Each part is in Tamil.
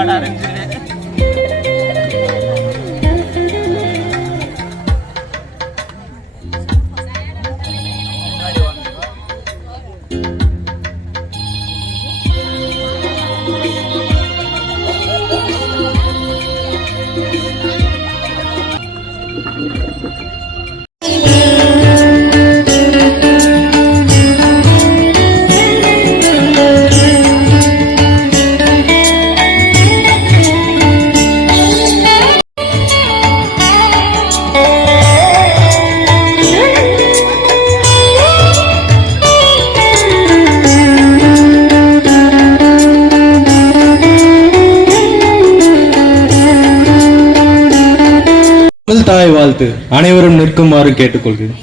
சாப்பாடு அரைஞ்சிரு. தாய் வாழ்த்து அனைவரும் நிற்குமாறு கேட்டுக்கொள்கிறேன்.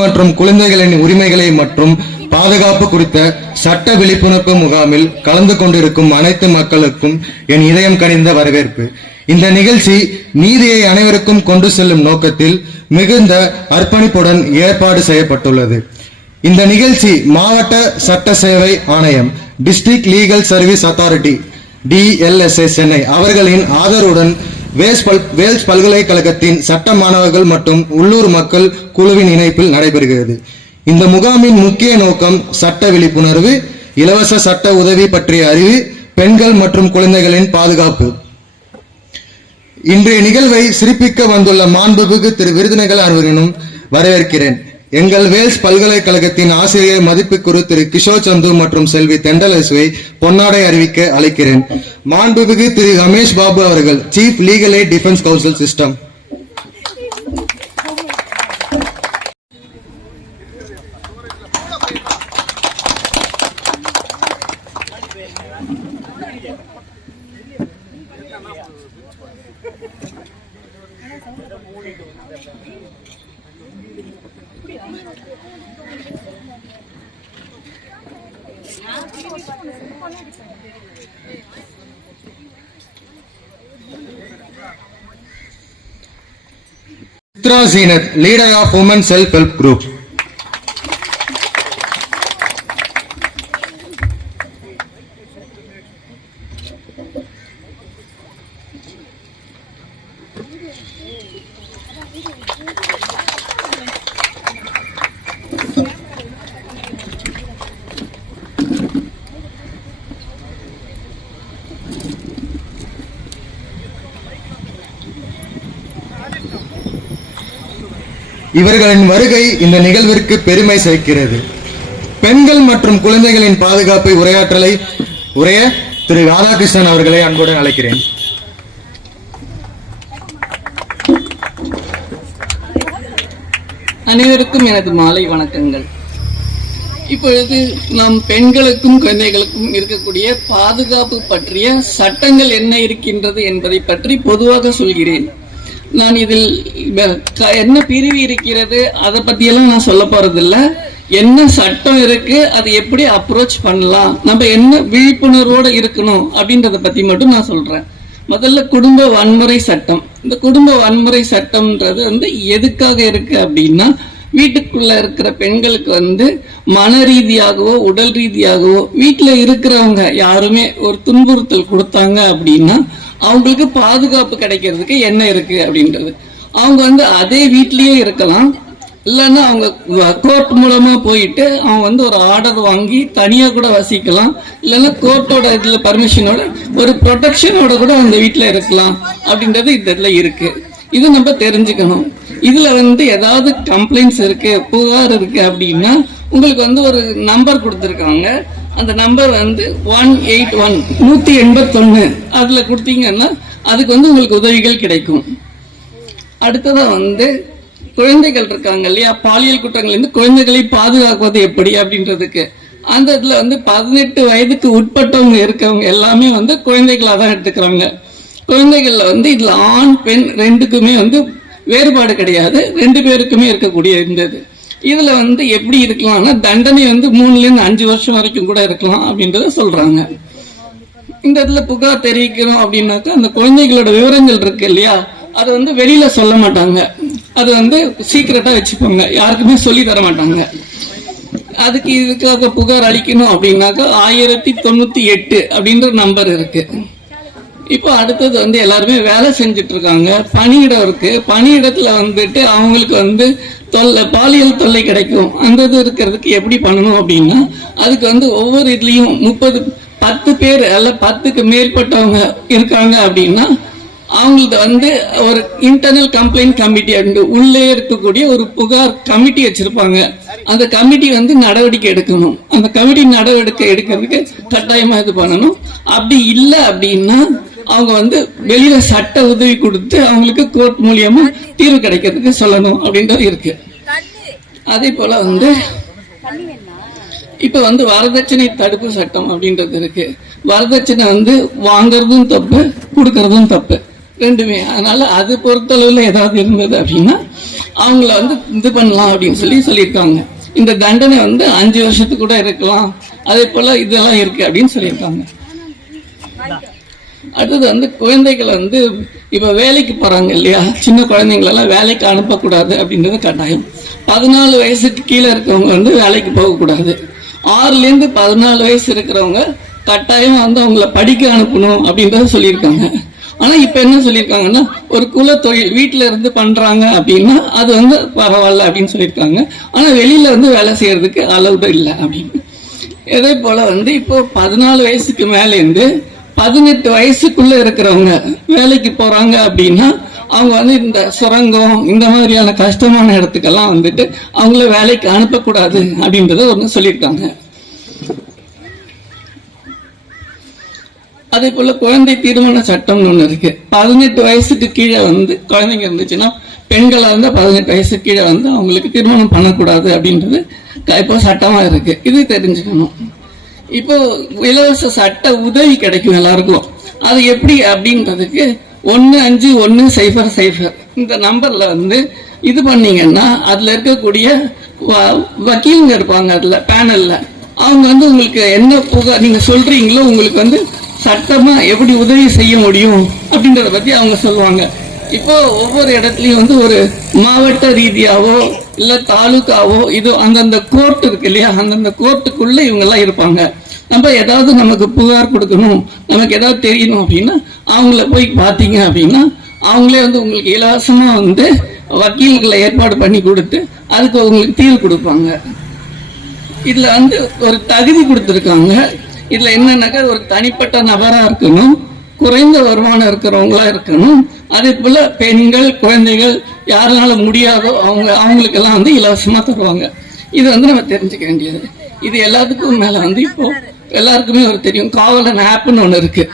மற்றும் குழந்தைகளின் உரிமைகளை மற்றும் பாதுகாப்பு குறித்த சட்ட விழிப்புணர்வு முகாமில் கலந்து கொண்டிருக்கும் அனைத்து மக்களுக்கும் என் இதயம் கனிந்த வரவேற்பு. இந்த நிகழ்ச்சி நீதியை அனைவருக்கும் கொண்டு செல்லும் நோக்கத்தில் மிகுந்த அர்ப்பணிப்புடன் ஏற்பாடு செய்யப்பட்டுள்ளது. இந்த நிகழ்ச்சி மாவட்ட சட்ட சேவை ஆணையம் district legal service authority DLSA Chennai அவர்களின் ஆதரவுடன் வேல்ஸ் பல்கலைக்கழகத்தின் சட்ட மாணவர்கள் மற்றும் உள்ளூர் மக்கள் குழுவின் இணைப்பில் நடைபெறுகிறது. இந்த முகாமின் முக்கிய நோக்கம் சட்ட விழிப்புணர்வு, இலவச சட்ட உதவி பற்றிய அறிவு, பெண்கள் மற்றும் குழந்தைகளின் பாதுகாப்பு. இன்றைய நிகழ்வை சிறப்பிக்க வந்துள்ள மாண்புமிகு திரு விருதுநகர் அனைவரினும் வரவேற்கிறேன். எங்கள் வேல்ஸ் பல்கலைக்கழகத்தின் ஆசிரியர் மதிப்புக்குரு திரு கிஷோர் சந்து மற்றும் செல்வி தெண்டலசுவை பொன்னாடை அறிவிக்க அழைக்கிறேன். மாண்புமிகு திரு ரமேஷ் பாபு அவர்கள், chief legal eight defence council system. Chitra Zeenat, leader of women self help group. இவர்களின் வருகை இந்த நிகழ்விற்கு பெருமை சேர்க்கிறது. பெண்கள் மற்றும் குழந்தைகளின் பாதுகாப்பை உரைய திரு ராதாகிருஷ்ணன் அவர்களை அன்புடன் அழைக்கிறேன். அனைவருக்கும் எனது மாலை வணக்கங்கள். இப்பொழுது நாம் பெண்களுக்கும் குழந்தைகளுக்கும் இருக்கக்கூடிய பாதுகாப்பு பற்றிய சட்டங்கள் என்ன இருக்கின்றது என்பதை பற்றி பொதுவாக சொல்கிறேன். நான் இதில் என்ன பிரிவு இருக்கிறது அதை பற்றியெல்லாம் நான் சொல்ல போறதில்ல. என்ன சட்டம் இருக்கு, அது எப்படி அப்ரோச் பண்ணலாம், நம்ம என்ன விழிப்புணர்வோடு இருக்கணும் அப்படின்றத பற்றி மட்டும் நான் சொல்றேன். முதல்ல குடும்ப வன்முறை சட்டம். இந்த குடும்ப வன்முறை சட்டம்ன்றது எதுக்காக இருக்கு அப்படின்னா, வீட்டுக்குள்ள இருக்கிற பெண்களுக்கு வந்து மன ரீதியாகவோ உடல் ரீதியாகவோ வீட்டுல இருக்கிறவங்க யாருமே ஒரு துன்புறுத்தல் கொடுத்தாங்க அப்படின்னா அவங்களுக்கு பாதுகாப்பு கிடைக்கிறதுக்கு என்ன இருக்கு அப்படின்றது. அவங்க வந்து அதே வீட்லயே இருக்கலாம், இல்லைன்னா அவங்க கோர்ட் மூலமா போயிட்டு அவங்க வந்து ஒரு ஆர்டர் வாங்கி தனியா கூட வசிக்கலாம், இல்லைன்னா கோர்ட்டோட இதுல பர்மிஷனோட ஒரு ப்ரொடெக்ஷனோட கூட அந்த வீட்டுல இருக்கலாம் அப்படின்றது இதுல இருக்கு. இது நம்ம தெரிஞ்சுக்கணும். இதுல வந்து ஏதாவது கம்ப்ளைண்ட்ஸ் இருக்கு, புகார் இருக்கு அப்படின்னா உங்களுக்கு வந்து ஒரு நம்பர் கொடுத்துருக்காங்க. அந்த நம்பர் வந்து 181 அதுல கொடுத்தீங்கன்னா அதுக்கு வந்து உங்களுக்கு உதவிகள் கிடைக்கும். அடுத்ததா வந்து குழந்தைகள் இருக்காங்க இல்லையா, பாலியல் குற்றங்கள் இருந்து குழந்தைகளை பாதுகாப்பது எப்படி அப்படின்றதுக்கு அந்த இதுல வந்து 18 வயதுக்கு உட்பட்டவங்க இருக்கவங்க எல்லாமே வந்து குழந்தைகளா தான் எடுத்துக்கிறாங்க. குழந்தைகள்ல வந்து இதுல ஆண் பெண் ரெண்டுக்குமே வந்து வேறுபாடு கிடையாது, 2 பேருக்குமே இருக்கக்கூடிய இருந்தது. இதுல வந்து எப்படி இருக்கலாம்னா தண்டனை வந்து 3 to 5 வருஷம் வரைக்கும் கூட இருக்கலாம் அப்படின்றத சொல்றாங்க. இந்த இடத்துல புகார் தெரிவிக்கிறோம் அப்படின்னாக்கா அந்த குழந்தைகளோட விவரங்கள் இருக்கு இல்லையா, அது வந்து வெளியில சொல்ல மாட்டாங்க, அது வந்து சீக்கிரட்டா வச்சுப்பாங்க, யாருக்குமே சொல்லி தர மாட்டாங்க. அதுக்கு இதுக்காக புகார் அளிக்கணும் அப்படின்னாக்கா 1098 அப்படின்ற நம்பர் இருக்கு. இப்போ அடுத்தது வந்து எல்லாருமே வேலை செஞ்சுட்டு இருக்காங்க, பணியிடம் இருக்கு, பணியிடத்துல வந்துட்டு அவங்களுக்கு வந்து பாலியல் தொல்லை கிடைக்கும். அந்த இது இருக்கிறதுக்கு எப்படி பண்ணணும் அப்படின்னா அதுக்கு வந்து ஒவ்வொரு இதுலயும் 10 பேர் அல்ல 10க்கு மேற்பட்டவங்க இருக்காங்க அப்படின்னா அவங்களுக்கு வந்து ஒரு இன்டர்னல் கம்ப்ளைண்ட் கமிட்டி அப்படின்னு உள்ளே இருக்கக்கூடிய ஒரு புகார் கமிட்டி வச்சிருப்பாங்க. அந்த கமிட்டி வந்து நடவடிக்கை எடுக்கணும். அந்த கமிட்டி நடவடிக்கை எடுக்கிறதுக்கு கட்டாயமா இது பண்ணணும். அப்படி இல்லை அப்படின்னா அவங்க வந்து வெளியில சட்ட உதவி கொடுத்து அவங்களுக்கு கோர்ட் மூலியமா தீர்வு கிடைக்கிறதுக்கு சொல்லணும் அப்படின்றது இருக்கு. அதே போல வந்து இப்ப வந்து வரதட்சணை தடுப்பு சட்டம் அப்படின்றது இருக்கு. வரதட்சணை வந்து வாங்கறதும் தப்பு, கொடுக்கறதும் தப்பு, ரெண்டுமே. அதனால அது பொறுத்தளவுல ஏதாவது இருந்தது அப்படின்னா அவங்கள வந்து இது பண்ணலாம் அப்படின்னு சொல்லியிருக்காங்க. இந்த தண்டனை வந்து 5 வருஷத்துக்கு கூட இருக்கலாம், அதே போல இதெல்லாம் இருக்கு அப்படின்னு சொல்லியிருக்காங்க. அடுத்தது வந்து குழந்தைகள் வந்து இப்ப வேலைக்கு போறாங்க இல்லையா, சின்ன குழந்தைங்களெல்லாம் வேலைக்கு அனுப்பக்கூடாது அப்படின்றது கட்டாயம். 14 வயசுக்கு கீழே இருக்கவங்க வந்து வேலைக்கு போகக்கூடாது. 6 to 14 வயசு இருக்கிறவங்க கட்டாயம் வந்து அவங்கள படிக்க அனுப்பணும் அப்படின்றத சொல்லியிருக்காங்க. ஆனா இப்ப என்ன சொல்லியிருக்காங்கன்னா ஒரு குல தொழில் வீட்டுல இருந்து பண்றாங்க அப்படின்னா அது வந்து பரவாயில்ல அப்படின்னு சொல்லியிருக்காங்க. ஆனா வெளியில வந்து வேலை செய்யறதுக்கு அளவு இல்லை அப்படின்னு. இதே போல வந்து இப்போ 14 வயசுக்கு மேல இருந்து 18 வயசுக்குள்ள இருக்கிறவங்க வேலைக்கு போறாங்க அப்படின்னா அவங்க வந்து இந்த சுரங்கம் இந்த மாதிரியான கஷ்டமான இடத்துக்கெல்லாம் வந்துட்டு அவங்கள வேலைக்கு அனுப்பக்கூடாது அப்படின்றத ஒன்று சொல்லியிருக்காங்க. அதே போல குழந்தை திருமண சட்டம்னு ஒண்ணு இருக்கு. 18 வயசுக்கு கீழே வந்து குழந்தைங்க இருந்துச்சுன்னா பெண்களா இருந்தா 18 வயசுக்கு கீழே வந்து அவங்களுக்கு திருமணம் பண்ணக்கூடாது அப்படின்றது இப்போ சட்டமா இருக்கு. இது தெரிஞ்சுக்கணும். இப்போ இலவச சட்ட உதவி கிடைக்கும் எல்லாருக்கும். அது எப்படி அப்படின்றதுக்கு 151000 இந்த நம்பர்ல வந்து இது பண்ணீங்கன்னா அதுல இருக்கக்கூடிய வக்கீலுங்க இருப்பாங்க, அதுல பேனல்ல அவங்க வந்து உங்களுக்கு என்ன புகார் நீங்க சொல்றீங்களோ உங்களுக்கு வந்து சட்டமா எப்படி உதவி செய்ய முடியும் அப்படின்றத பத்தி அவங்க சொல்லுவாங்க. இப்போ ஒவ்வொரு இடத்துலயும் வந்து ஒரு மாவட்ட ரீதியாவோ இல்ல தாலுகாவோ இது அந்தந்த கோர்ட் இருக்கு இல்லையா, அந்தந்த கோர்ட்டுக்குள்ள இவங்க எல்லாம் இருப்பாங்க. நம்ம ஏதாவது நமக்கு புகார் கொடுக்கணும், நமக்கு ஏதாவது தெரியணும் அப்படின்னா அவங்கள போய் பார்த்தீங்க அப்படின்னா அவங்களே வந்து உங்களுக்கு இலவசமா வந்து வக்கீல்களை ஏற்பாடு பண்ணி கொடுத்து அதுக்கு உங்களுக்கு தீர்வு கொடுப்பாங்க. இதுல வந்து ஒரு தகுதி கொடுத்துருக்காங்க. இதுல என்னன்னாக்கா ஒரு தனிப்பட்ட நபரா இருக்கணும், குறைந்த வருமானம் இருக்கிறவங்களா இருக்கணும், அதே போல பெண்கள் குழந்தைகள் யாருனால முடியாதோ அவங்களுக்கெல்லாம் வந்து இலவசமா தருவாங்க. இது வந்து நம்ம தெரிஞ்சுக்க வேண்டியது. இது எல்லாத்துக்கும் மேல வந்து இப்போ எல்லாருக்குமே ஒரு தெரியும் காவலன் ஆப்னு ஒண்ணு இருக்கு.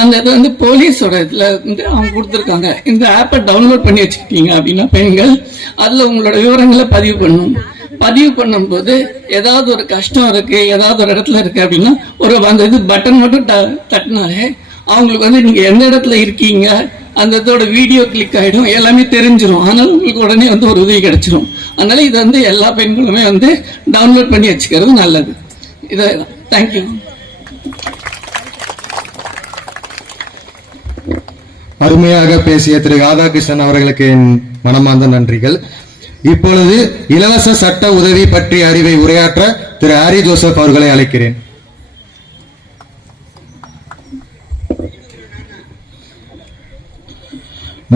அந்த இது வந்து போலீஸோட இதுல வந்து அவங்க கொடுத்துருக்காங்க. இந்த ஆப்பை டவுன்லோட் பண்ணி வச்சுக்கிட்டீங்க அப்படின்னா பெண்கள் அதுல உங்களோட விவரங்களை பதிவு பண்ணணும். பதிவு பண்ணும்போது ஏதாவது ஒரு கஷ்டம் இருக்கு, ஏதாவது ஒரு இடத்துல இருக்கு அப்படின்னா ஒரு அந்த இது பட்டன் மட்டும் தட்டினாலே அவங்களுக்கு வந்து நீங்க எந்த இடத்துல இருக்கீங்க அந்த இதோட வீடியோ கிளிக் ஆயிடும், எல்லாமே தெரிஞ்சிடும். அதனால உங்களுக்கு உடனே வந்து ஒரு உதவி கிடைச்சிடும். அதனால இது வந்து எல்லா பெண்களுமே வந்து டவுன்லோட் பண்ணி வச்சுக்கிறது நல்லது. இதான். தேங்க்யூ. அருமையாக பேசிய திரு ராதாகிருஷ்ணன் அவர்களுக்கு என் மனமார்ந்த நன்றிகள். இப்பொழுது இலவச சட்ட உதவி பற்றிய அறிவை உரையாற்ற திரு ஹாரி ஜோசப் அவர்களை அழைக்கிறேன்.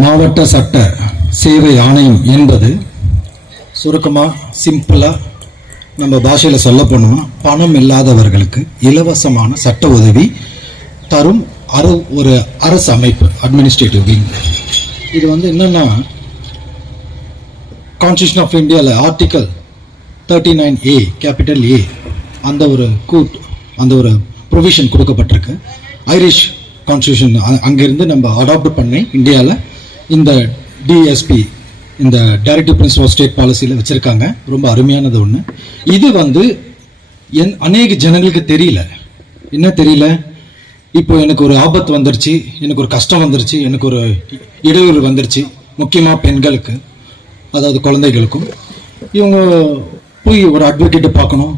மாவட்ட சட்ட சேவை ஆணையம் என்பது சுருக்கமாக சிம்பிளாக நம்ம பாஷையில் சொல்ல போனோம்னா பணம் இல்லாதவர்களுக்கு இலவசமான சட்ட உதவி தரும் ஒரு அரசு அமைப்பு, அட்மினிஸ்ட்ரேட்டிவ் விங். இது வந்து என்னன்னா கான்ஸ்டியூஷன் ஆஃப் இந்தியாவில் ஆர்டிக்கல் 39A கேபிட்டல் ஏ அந்த ஒரு ப்ரொவிஷன் கொடுக்கப்பட்டிருக்கு. ஐரிஷ் கான்ஸ்டியூஷன் அங்கேருந்து நம்ம அடாப்ட் பண்ணி இந்தியாவில் இந்த டிஎஸ்பி இந்த டைரக்டிவ் பிரின்சிபல் ஆஃப் ஸ்டேட் பாலிசியில் வச்சுருக்காங்க. ரொம்ப அருமையானது ஒன்று. இது வந்து அநேக ஜனங்களுக்கு தெரியல. என்ன தெரியல? இப்போ எனக்கு ஒரு ஆபத்து வந்துருச்சு, எனக்கு ஒரு கஷ்டம் வந்துருச்சு, எனக்கு ஒரு இடையூறு வந்துருச்சு, முக்கியமாக பெண்களுக்கு, அதாவது குழந்தைகளுக்கும். இவங்க போய் ஒரு அட்வொகேட்டை பார்க்கணும்,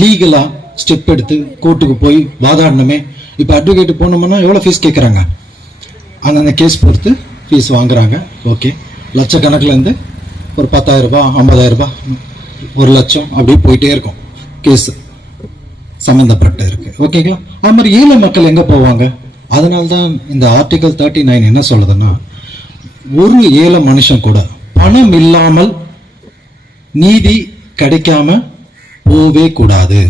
லீகலாக ஸ்டெப் எடுத்து கோர்ட்டுக்கு போய் வாதாடணுமே. இப்போ அட்வொகேட்டு போனோம்னா எவ்வளோ ஃபீஸ் கேட்குறாங்க, அந்த கேஸ் பொறுத்து ஃபீஸ் வாங்குறாங்க. ஓகே, லட்சக்கணக்கிலேருந்து ஒரு 10,000 ரூபாய், 50,000 ரூபாய், 1,00,000 அப்படி போயிட்டே இருக்கும் கேஸ் சம்மந்தப்பட்டு இருக்கு. ஓகேங்களா? அது மாதிரி ஏழை மக்கள் எங்கே போவாங்க? அதனால தான் இந்த ஆர்டிகல் 39 என்ன சொல்லுதுன்னா, ஒரு ஏழை மனுஷன் கூட பணம் இல்லாமல் நீதி கிடைக்காம போவே கூடாது.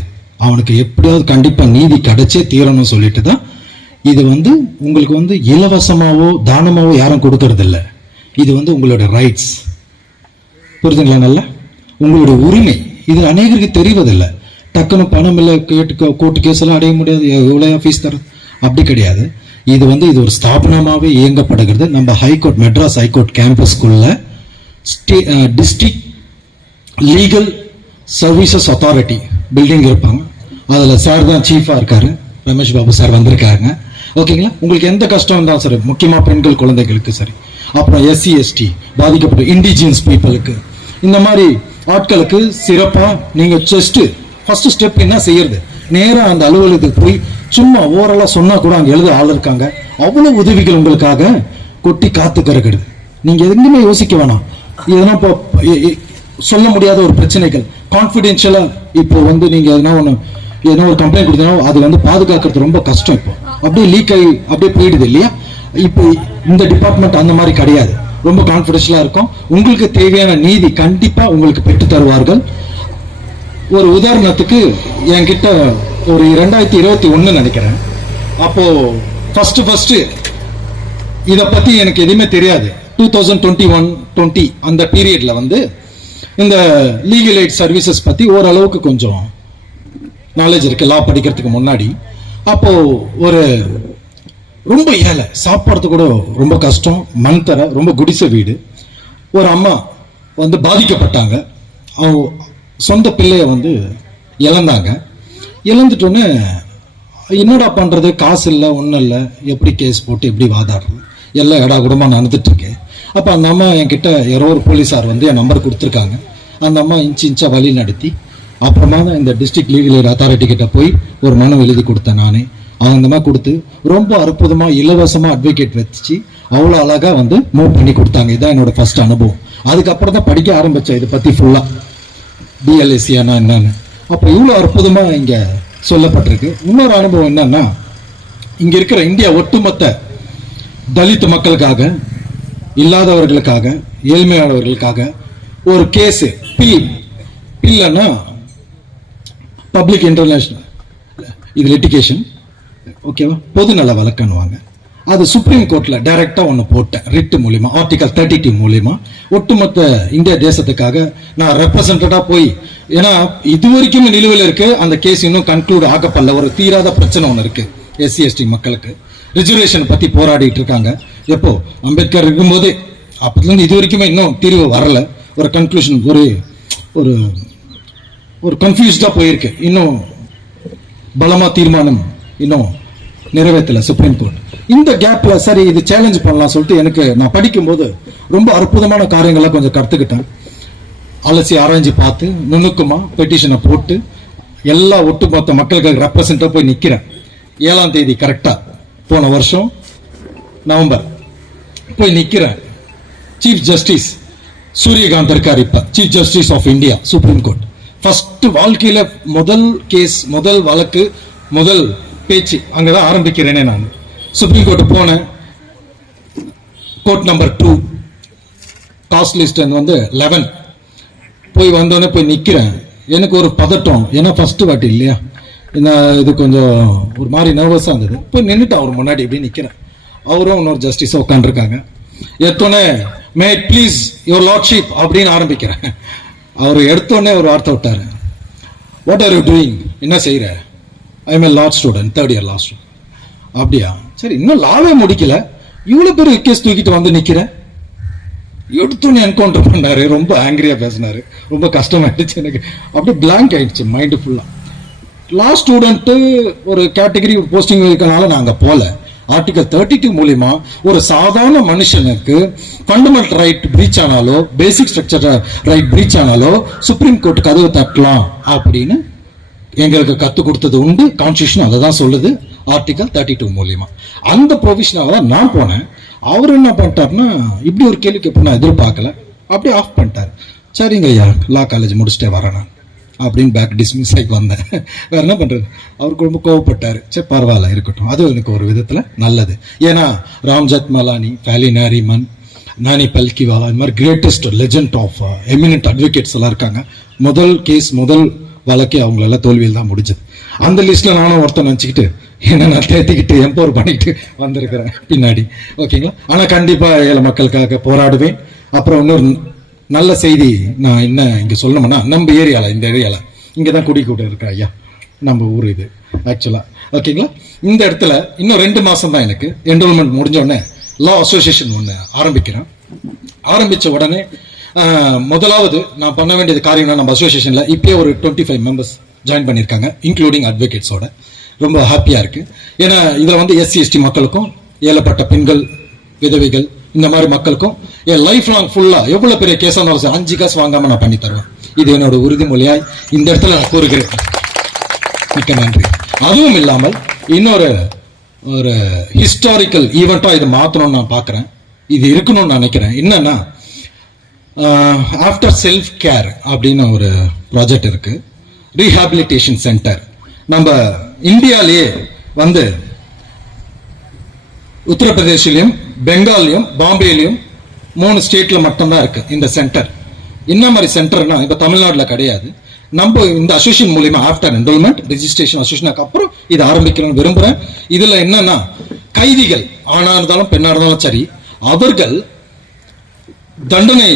அவனுக்கு எப்படியாவது கண்டிப்பா நீதி கிடைச்சே தீரணும் சொல்லிட்டு தான் இது வந்து உங்களுக்கு வந்து இலவசமாவோ தானமாவோ யாரும் கொடுக்கறது இல்லை. இது வந்து உங்களோட ரைட்ஸ், புரிதுங்களா? நல்ல உங்களுடைய உரிமை. இது அநேகருக்கு தெரிவதில்லை. டக்குன்னு பணம் இல்லை, கோர்ட்டு கேஸ் எல்லாம் அடைய முடியாது, எவ்வளோ ஃபீஸ் தர, அப்படி கிடையாது. இது வந்து இது ஒரு ஸ்தாபனமாகவே இயங்கப்படுகிறது. நம்ம ஹைகோர்ட், மெட்ராஸ் ஹைகோர்ட் கேம்பஸ்குள்ள district legal services authority building இருப்பாங்க. அதில் சார் தான் சீஃபாக இருக்காரு, ரமேஷ் பாபு சார் வந்திருக்காங்க. ஓகேங்களா? உங்களுக்கு எந்த கஷ்டம் இருந்தாலும் சரி, முக்கியமாக பெண்கள் குழந்தைகளுக்கு சரி, அப்புறம் SC ST பாதிக்கப்பட்ட இண்டிஜியன்ஸ் பீப்புளுக்கு, இந்த மாதிரி ஆட்களுக்கு சிறப்பாக நீங்கள் ஃபர்ஸ்ட் ஸ்டெப் என்ன செய்யறது, நேராக அந்த அலுவலகத்துக்கு போய் சும்மா ஓரளவு சொன்னா கூட அங்கே எழுத ஆள் இருக்காங்க. அவ்வளோ உதவிகள் உங்களுக்காக கொட்டி காத்து கிடக்குது. நீங்கள் எதுவுமே யோசிக்க வேணாம். இதெல்லாம் இப்போ சொல்ல முடியாத ஒரு பிரச்சனைகள் கான்ஃபிடென்ஷியலாக இப்போ வந்து நீங்கள் எதனா ஒரு கம்ப்ளைண்ட் கொடுத்தீங்கன்னா அது வந்து பாதுகாக்கிறது ரொம்ப கஷ்டம். இப்போ அப்படியே லீக் ஆகி அப்படியே போயிடுது இல்லையா? இப்போ இந்த டிபார்ட்மெண்ட் அந்த மாதிரி கிடையாது. ரொம்ப கான்ஃபிடென்ஷியலாக இருக்கும். உங்களுக்கு தேவையான நீதி கண்டிப்பாக உங்களுக்கு பெற்று தருவார்கள். ஒரு உதாரணத்துக்கு என்கிட்ட ஒரு 2021 நினைக்கிறேன், அப்போ ஃபர்ஸ்ட் இதை பற்றி எனக்கு எதுவுமே தெரியாது. 2021-20 அந்த பீரியட்ல வந்து இந்த லீகல் எய்ட் சர்வீசஸ் பற்றி ஓரளவுக்கு கொஞ்சம் நாலேஜ் இருக்கு, லா படிக்கிறதுக்கு முன்னாடி. அப்போ ஒரு ரொம்ப ஏழை, சாப்பாடுறது கூட ரொம்ப கஷ்டம், மண் தர, ரொம்ப குடிசை வீடு. ஒரு அம்மா வந்து பாதிக்கப்பட்டாங்க. அவங்க சொந்த பிள்ளைய வந்து இழந்தாங்க. இழந்துட்டோன்னே என்னடா பண்ணுறது, காசு இல்லை, ஒன்றும் இல்லை, எப்படி கேஸ் போட்டு எப்படி வாதாடுறது, எல்லாம் இடா கூடமாக நடந்துட்டு இருக்கு. அப்போ அந்த அம்மா என்கிட்ட யாரோ ஒரு போலீஸார் வந்து என் நம்பர் கொடுத்துருக்காங்க. அந்த அம்மா இன்ச்சா வழி நடத்தி அப்புறமா தான் இந்த டிஸ்ட்ரிக்ட் லீகல் எய்ட் அத்தாரிட்டி கிட்ட போய் ஒரு மனு எழுதி கொடுத்தேன் நானே. அவங்க இந்த மாதிரி கொடுத்து ரொம்ப அற்புதமாக இலவசமாக அட்வொகேட் வச்சு அவ்வளோ அழகாக வந்து மூவ் பண்ணி கொடுத்தாங்க. இதுதான் என்னோட ஃபர்ஸ்ட் அனுபவம். அதுக்கப்புறம் தான் படிக்க ஆரம்பித்தேன் இதை பற்றி ஃபுல்லாக, DLSCனா என்னன்னு. அப்போ இவ்வளோ அற்புதமாக இங்கே சொல்லப்பட்டிருக்கு. இன்னொரு அனுபவம் என்னன்னா, இங்கே இருக்கிற இந்தியா ஒட்டுமொத்த தலித் மக்களுக்காக, இல்லாதவர்களுக்காக, ஏழ்மையானவர்களுக்காக ஒரு கேஸு பில்னா பப்ளிக் இன்டர்நேஷனல் இது லிட்டிகேஷன், ஓகேவா, பொதுநல வழக்குன்னுவாங்க. அது சுப்ரீம் கோர்ட்ல டைரக்டா ஒன்று போட்டேன், ரிட் மூலியமா, ஆர்டிகல் 32 மூலியமா. ஒட்டுமொத்த இந்திய தேசத்துக்காக நான் ரெப்ரசன்டா போய், ஏன்னா இது வரைக்கும் நிலுவையில் இருக்கு அந்த கேஸ், இன்னும் கன்க்ளூட் ஆகப்படல. ஒரு தீராத பிரச்சனை ஒன்று இருக்கு SC ST மக்களுக்கு. ரிசர்வேஷன் பத்தி போராடிட்டு இருக்காங்க. எப்போ அம்பேத்கர் இருக்கும்போது அப்போதுலேருந்து இது வரைக்குமே இன்னும் தீர்வு வரல. ஒரு கன்க்ளூஷன், ஒரு ஒரு கன்ஃபியூஸ்டா போயிருக்கு. இன்னும் பலமா தீர்மானம் இன்னும் நிறைவேற்றல சுப்ரீம் கோர்ட். இந்த கேப்ல சரி இது சேலஞ்ச் பண்ணலாம் சொல்லிட்டு எனக்கு நான் படிக்கும்போது ரொம்ப அற்புதமான காரியங்களை கொஞ்சம் கற்றுக்கிட்டேன். அலசி ஆராய்ச்சி பார்த்து நுணுக்கமா பெட்டிஷனை போட்டு எல்லா ஒட்டுமொத்த மக்களுக்கு ரெப்ரசென்டா போய் நிற்கிறேன். 7ஆம் தேதி கரெக்டா போன வருஷம் நவம்பர் போய் நிற்கிறேன். சீஃப் ஜஸ்டிஸ் சூரியகாந்த் இருக்கார் இப்ப chief justice of India supreme court. First வாழ்க்கையில முதல் கேஸ், முதல் வழக்கு, முதல் பேச்சு அங்கதான் ஆரம்பிக்கிறேனே நான். சுப்ரீம் கோர்ட் போனேன். கோர்ட் நம்பர் 2, காஸ்ட் லிஸ்ட் வந்து 11. போய் வந்தோடனே போய் நிக்கிறேன். எனக்கு ஒரு பதட்டம், ஏன்னா ஃபர்ஸ்ட் வாட்டி இல்லையா, இது கொஞ்சம் ஒரு மாதிரி நர்வஸா இருந்தது. போய் நின்றுட்டு அவர் முன்னாடி இப்படி நிக்கிறேன். அவரும் இன்னொரு ஜஸ்டிஸா உட்காந்துருக்காங்க. எடுத்தோடனே மே இட் ப்ளீஸ் யுவர் லார்ட்ஷிப் அப்படின்னு ஆரம்பிக்கிறேன். அவர் எடுத்தோடனே ஒரு வார்த்தை விட்டாரு, வாட் ஆர் யூ டூயிங், என்ன செய்யற? I M A law student, 3rd year law student. அப்படியா, சரி, இன்னும் லாவே முடிக்கல, இவ்வளவு பெரிய கேஸ் தூக்கிட்டு வந்து நிக்கிறேன். எடுத்தோன்னு என்கவுண்டர் பண்ணாரு. ரொம்ப ஆங்கிரியா பேசினாரு. ரொம்ப கஷ்டமாயிடுச்சு எனக்கு. அப்படியே பிளாங்க் ஆயிடுச்சு மைண்டு ஃபுல்லா. லா ஸ்டூடெண்ட் ஒரு கேட்டகரி போஸ்டிங் இருக்கனால நாங்க போல. ஆர்டிகல் 32 மூலியமா ஒரு சாதாரண மனுஷனுக்கு ஃபண்டமெண்டல் ரைட் பிரீச் ஆனாலோ, பேசிக் ஸ்ட்ரக்சர் ரைட் பிரீச் ஆனாலோ சுப்ரீம் கோர்ட் கதவு தட்டலாம் அப்படின்னு எங்களுக்கு கத்து கொடுத்தது உண்டு. கான்ஸ்டியூஷன் அதை தான் சொல்லுது, ஆர்டிகல் 32 மூலியமா. அந்த ப்ரொவிஷனால தான் நான் போனேன். அவர் என்ன பண்ணிட்டாருன்னா, இப்படி ஒரு கேள்வி கேட்ப நான் எதிர்பார்க்கல, அப்படியே ஆஃப் பண்ணிட்டார். சரிங்க ஐயா, லா காலேஜ் முடிச்சுட்டே வரேன் நான் அப்படின்னு பேக் டிஸ்மிஸ் ஆகி வந்தேன். வேற என்ன பண்றது, அவருக்கு ரொம்ப கோவப்பட்டாரு. சரி பரவாயில்ல, இருக்கட்டும். அது எனக்கு ஒரு விதத்துல நல்லது. ஏன்னா ராம்ஜத் மலானி, ஃபேலி நாரிமன், நானி பல்கிவாலா, இந்த மாதிரி greatest legend of eminent advocates எல்லாம் இருக்காங்க. முதல் கேஸ், முதல் வழக்கே அவங்களெல்லாம் தோல்வியில் தான் முடிஞ்சது. அந்த லிஸ்ட்ல நானும் ஒருத்தன் நினச்சிக்கிட்டு என்ன நான் தேத்திக்கிட்டு எம்பவர் பண்ணிட்டு வந்திருக்கிறேன் பின்னாடி. ஓகேங்களா? ஆனா கண்டிப்பா ஏழை மக்களுக்காக போராடுவேன். அப்புறம் இன்னொரு நல்ல செய்தி நான் என்ன இங்க சொல்லணும்னா, நம்ம ஏரியால, இந்த ஏரியால இங்கதான் குடி கூட இருக்க ஐயா, நம்ம ஊர் இது ஆக்சுவலா. ஓகேங்களா? இந்த இடத்துல இன்னும் 2 மாசம் தான் எனக்கு என்ரோல்மெண்ட் முடிஞ்ச உடனே லா அசோசியேஷன் ஒன்று ஆரம்பிக்கிறேன். ஆரம்பிச்ச உடனே முதலாவது நான் பண்ண வேண்டியது காரியம்னா, நம்ம அசோசியேஷன்ல இப்பயே ஒரு 25 மெம்பர்ஸ் ஜாயின் பண்ணியிருக்காங்க, இன்க்ளூடிங் அட்வொகேட்ஸோட. ரொம்ப ஹாப்பியா இருக்கு. ஏன்னா இதுல வந்து SC ST மக்களுக்கும், ஏழப்பட்ட பெண்கள், விதவைகள், இந்த மாதிரி மக்களுக்கும் என் லைஃப் லாங் ஃபுல்லா எவ்வளவு பெரிய கேஸா இருந்தாலும் சார் 5 காசு வாங்காம நான் பண்ணி தருவேன். இது என்னோட உறுதிமொழியாய் இந்த இடத்துல நான் கூறுகிறேன். மிக்க நன்றி. அதுவும் இல்லாமல் இன்னொரு ஹிஸ்டாரிக்கல் ஈவெண்டா இது மாத்தணும்னு நான் பாக்குறேன். இது இருக்கணும்னு நினைக்கிறேன். என்னன்னா, ஆஃப்டர் செல்ஃப் கேர் அப்படின்னு ஒரு ப்ராஜெக்ட் இருக்கு, ரீஹாபிலிட்டேஷன் சென்டர். நம்ம இந்தியாலேயே வந்து உத்தரப்பிரதேசிலையும், பெங்காலையும், பாம்பேலையும் 3 ஸ்டேட்ல மட்டும்தான் இருக்கு இந்த சென்டர். என்ன மாதிரி சென்டர்னா, இப்ப தமிழ்நாட்டில் கிடையாது. நம்ம இந்த அசோசியேஷன் மூலியமா ஆஃப்டர் என்ரோல்மெண்ட் ரெஜிஸ்ட்ரேஷன் அசோசியேஷனுக்கு அப்புறம் இதை ஆரம்பிக்கணும்னு விரும்புறேன். இதுல என்னன்னா, கைதிகள் ஆணா இருந்தாலும் பெண்ணா இருந்தாலும் சரி, அவர்கள் தண்டனை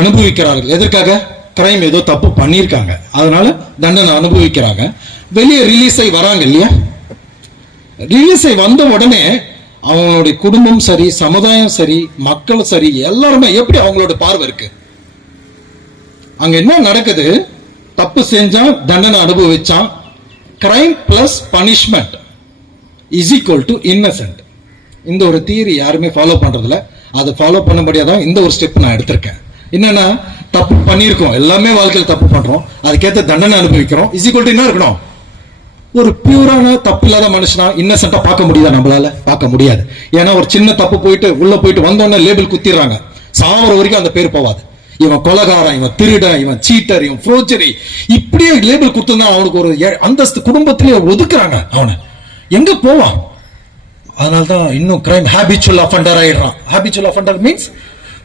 அனுபவிக்கிறார்கள். எதற்காக? கிரைம் ஏதோ தப்பு பண்ணியிருக்காங்க, அதனால தண்டனை அனுபவிக்கிறாங்க. வெளியே ரிலீஸ் ஆகி வராங்க இல்லையா? ரிலீஸ் ஆகி வந்த உடனே அவங்களுடைய குடும்பம் சரி, சமுதாயம் சரி, மக்களும் சரி, எல்லாருமே எப்படி அவங்களோட பார்வை இருக்கு? அங்க என்ன நடக்குது? தப்பு செஞ்சா தண்டனை அனுபவிச்சான், crime plus punishment is equal to innocent. இந்த ஒரு தியரி யாருமே ஃபாலோ பண்றதில்ல. அதை ஃபாலோ பண்ணபடியாதான் இந்த ஒரு ஸ்டெப் நான் எடுத்திருக்கேன். என்னன்னா, தப்பு பண்ணியிருக்கோம், எல்லாமே வாழ்க்கையில் தப்பு பண்றோம், அதுக்கேற்ற தண்டனை அனுபவிக்கிறோம். இஸ் ஈக்குவல் டு என்ன இருக்கணும்? ஒரு பியூரான தப்பு இல்லாத மனுஷனா இன்னசென்ட்டா பார்க்க முடியுதா? நம்மளால பார்க்க முடியாது. ஏன்னா ஒரு சின்ன தப்பு போயிட்டு உள்ள போயிட்டு வந்தோடனே லேபிள் குத்திடுறாங்க. சாவர வரைக்கும் அந்த பேர் போவாது. இவன் கொலகாரன், இவன் திருடன், இவன் சீட்டர், இவன் ஃப்ரோச்சரி, இப்படியே லேபிள் கொடுத்துருந்தா அவனுக்கு ஒரு அந்தஸ்து குடும்பத்திலேயே ஒதுக்குறாங்க. அவனை எங்க போவான்? அதனால்தான் இன்னும் கிரைம் ஹேபிச்சுவல் அஃபண்டர் ஆயிடுறான். ஹேபிச்சுவல் அஃபண்டர் மீன்ஸ்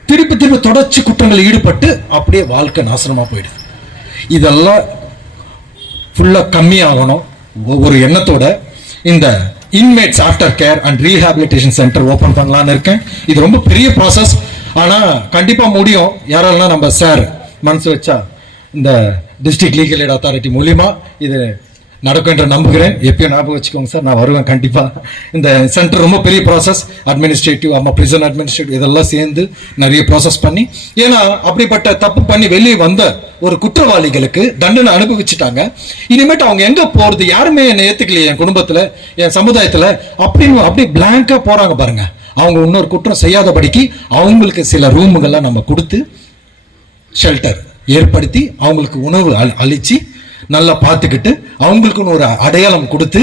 திருப்பி திருப்பி தொடர்ச்சி குற்றங்கள் ஈடுபட்டு அப்படியே வாழ்க்கை நாசனமா போயிடுது. இதெல்லாம் ஃபுல்லா கம்மியாகணும் ஒரு எண்ணத்தோட இந்த inmates after care and rehabilitation centre open பண்ணலான்னு இருக்கேன். இது ரொம்ப பெரிய ப்ராசஸ், ஆனா கண்டிப்பா முடியும். யாராலாம் நம்ம சார் மனசு வச்சா இந்த டிஸ்ட்ரிக்ட் லீகல் எய்ட் அத்தாரிட்டி மூலியமா இது நடக்கும் என்று நம்புகிறேன். எப்பயும் ஞாபகம் வச்சுக்கோங்க சார், நான் வருவேன் கண்டிப்பா. இந்த சென்டர் ரொம்ப பெரிய ப்ராசஸ், அட்மினிஸ்ட்ரேட்டிவ், பிரிசன் அட்மினிஸ்ட்ரேட்டிவ் இதெல்லாம் சேர்ந்து நிறைய ப்ராசஸ் பண்ணி, ஏன்னா அப்படிப்பட்ட தப்பு பண்ணி வெளியே வந்த ஒரு குற்றவாளிகளுக்கு தண்டனை அனுபவிச்சுட்டாங்க. இனிமேட்டு அவங்க எங்க போறது? யாருமே என்னை ஏத்துக்கலையே என் குடும்பத்துல, என் சமுதாயத்துல அப்படின்னு அப்படியே பிளாங்கா போறாங்க பாருங்க. அவங்க இன்னொரு குற்றம் செய்யாதபடிக்கு அவங்களுக்கு சில ரூமுகள்லாம் நம்ம கொடுத்து ஷெல்டர் ஏற்படுத்தி அவங்களுக்கு உணவு அளிச்சு நல்லா பார்த்துக்கிட்டு அவங்களுக்குன்னு ஒரு அடையாளம் கொடுத்து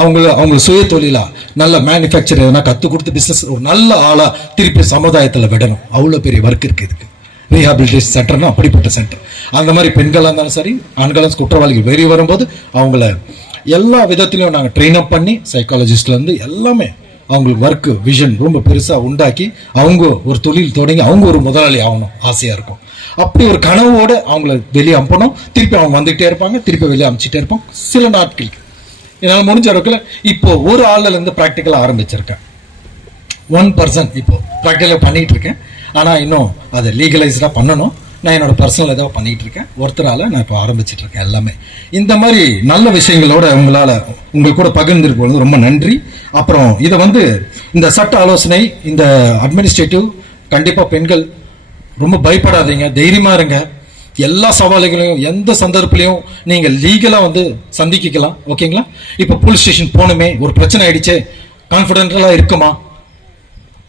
அவங்க சுய தொழிலா நல்ல மேனுஃபேக்சர் எதனா கற்றுக் கொடுத்து பிசினஸ் ஒரு நல்ல ஆளா திருப்பி சமுதாயத்தில் விடணும். அவ்வளோ பெரிய ஒர்க் இருக்கு இதுக்கு. ரீஹாபிலிட்டேஷன் சென்டர்னா அப்படிப்பட்ட சென்டர். அந்த மாதிரி பெண்களாக இருந்தாலும் சரி, ஆண்களும் குற்றவாளிகள் வெளியே வரும்போது அவங்கள எல்லா விதத்திலையும் நாங்கள் ட்ரெயின் அப் பண்ணி சைக்காலஜிஸ்ட்லேருந்து எல்லாமே அவங்களுக்கு ஒர்க்கு விஷன் ரொம்ப பெருசாக உண்டாக்கி அவங்க ஒரு தொழில் தொடங்கி அவங்க ஒரு முதலாளி ஆகணும் ஆசையாக இருக்கும். அப்படி ஒரு கனவோடு அவங்கள வெளியே அனுப்பணும். திருப்பி அவங்க வந்துகிட்டே இருப்பாங்க, திருப்பி வெளியே அனுப்பிச்சிட்டே இருப்போம். சில நாட்களுக்கு என்னால் முடிஞ்ச அளவுக்கு இப்போ ஒரு ஆள்லேருந்து ப்ராக்டிக்கலாக ஆரம்பிச்சிருக்கேன். 1% இப்போ ப்ராக்டிக்கலாக பண்ணிகிட்டு இருக்கேன். ஆனால் இன்னும் அதை லீகலைஸ்டாக பண்ணணும். நான் என்னோட பர்சனல் ஏதோ பண்ணிகிட்டு இருக்கேன். ஒருத்தரால் நான் இப்போ ஆரம்பிச்சிட்டு இருக்கேன். எல்லாமே இந்த மாதிரி நல்ல விஷயங்களோட உங்களுக்கு கூட பகிர்ந்துருப்பது ரொம்ப நன்றி. அப்புறம் இதை இந்த சட்ட ஆலோசனை, இந்த அட்மினிஸ்ட்ரேட்டிவ், கண்டிப்பாக பெண்கள் ரொம்ப பயப்படாதீங்க, தைரியமாக இருங்க. எல்லா சவால்களையும் எந்த சந்தர்ப்பத்திலையும் நீங்கள் லீகலாக சந்திக்கலாம். ஓகேங்களா? இப்போ போலீஸ் ஸ்டேஷன் போகணுமே, ஒரு பிரச்சனை ஆயிடுச்சே, கான்ஃபிடென்டலாக இருக்குமா?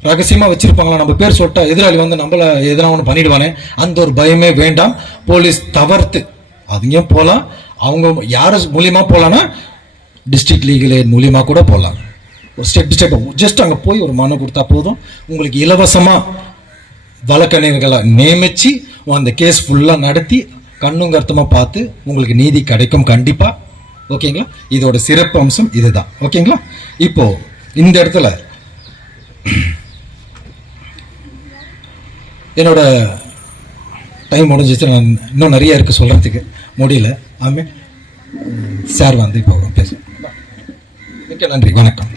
ரகசியமாக வச்சிருப்பாங்களா? நம்ம பேர் சொல்லிட்டா எதிராளி நம்மள எதனா ஒன்று பண்ணிடுவானே, அந்த ஒரு பயமே வேண்டாம். போலீஸ் தவிர்த்து அதுங்கேயும் போகலாம். அவங்க யார் மூலியமாக போகலான்னா டிஸ்ட்ரிக்ட் லீகல் எய்ட் மூலியமாக கூட போகலாம். ஒரு ஸ்டெப் ஜஸ்ட் அங்கே போய் ஒரு மனு கொடுத்தா போதும். உங்களுக்கு இலவசமாக வழக்கறிஞர்களை நியமித்து அந்த கேஸ் ஃபுல்லாக நடத்தி கண்ணும் கருத்துமாக பார்த்து உங்களுக்கு நீதி கிடைக்கும் கண்டிப்பாக. ஓகேங்களா? இதோட சிறப்பு அம்சம் இதுதான். ஓகேங்களா? இப்போ இந்த இடத்துல என்னோட டைம் முடிஞ்சிச்சு. நான் இன்னும் நிறைய இருக்குது சொல்கிறதுக்கு முடியல. ஆமே சார் இப்போ பேச. மிக்க நன்றி, வணக்கம்.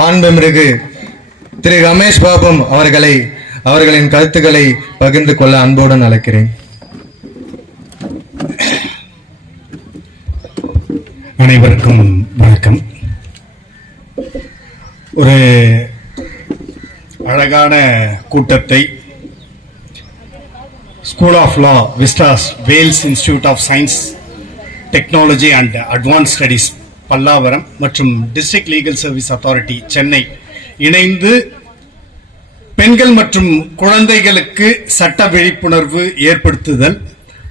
மாண்புமிகு திரு ரமேஷ் பாபம் அவர்களின் கருத்துக்களை பகிர்ந்து கொள்ள அன்புடன் அழைக்கிறேன். அனைவருக்கும் வணக்கம். ஒரு அழகான கூட்டத்தை school of law, VISTAS, Vels institute of science, technology and advance studies Pallavaram மற்றும் district legal service authority Chennai இணைந்து பெண்கள் மற்றும் குழந்தைகளுக்கு சட்ட விழிப்புணர்வு ஏற்படுத்துதல்,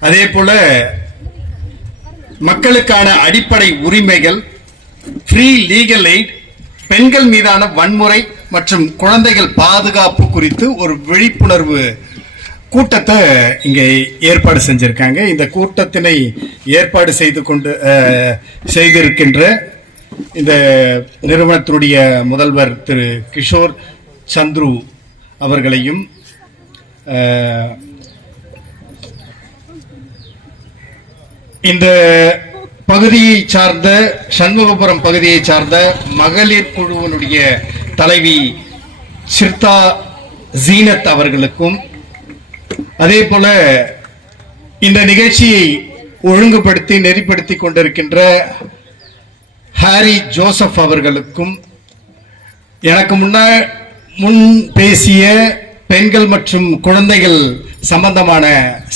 அதே போல மக்களுக்கான அடிப்படை உரிமைகள், ஃப்ரீ லீகல் எய்ட், பெண்கள் மீதான வன்முறை மற்றும் குழந்தைகள் பாதுகாப்பு குறித்து ஒரு விழிப்புணர்வு கூட்டத்தை இங்கே ஏற்பாடு செஞ்சிருக்காங்க. இந்த கூட்டத்தினை ஏற்பாடு செய்திருக்கின்ற இந்த நிறுவனத்தினுடைய முதல்வர் திரு கிஷோர் சந்துரு அவர்களையும், இந்த பகுதியை சார்ந்த சண்முகபுரம் பகுதியை சார்ந்த மகளிர் குழுவினுடைய தலைவி சிர்தா ஜீனத் அவர்களுக்கும், அதே போல இந்த நிகழ்ச்சியை ஒழுங்குபடுத்தி நெறிப்படுத்தி கொண்டிருக்கின்ற ஹாரி ஜோசப் அவர்களுக்கும், எனக்கு முன் பேசிய பெண்கள் மற்றும் குழந்தைகள் சம்பந்தமான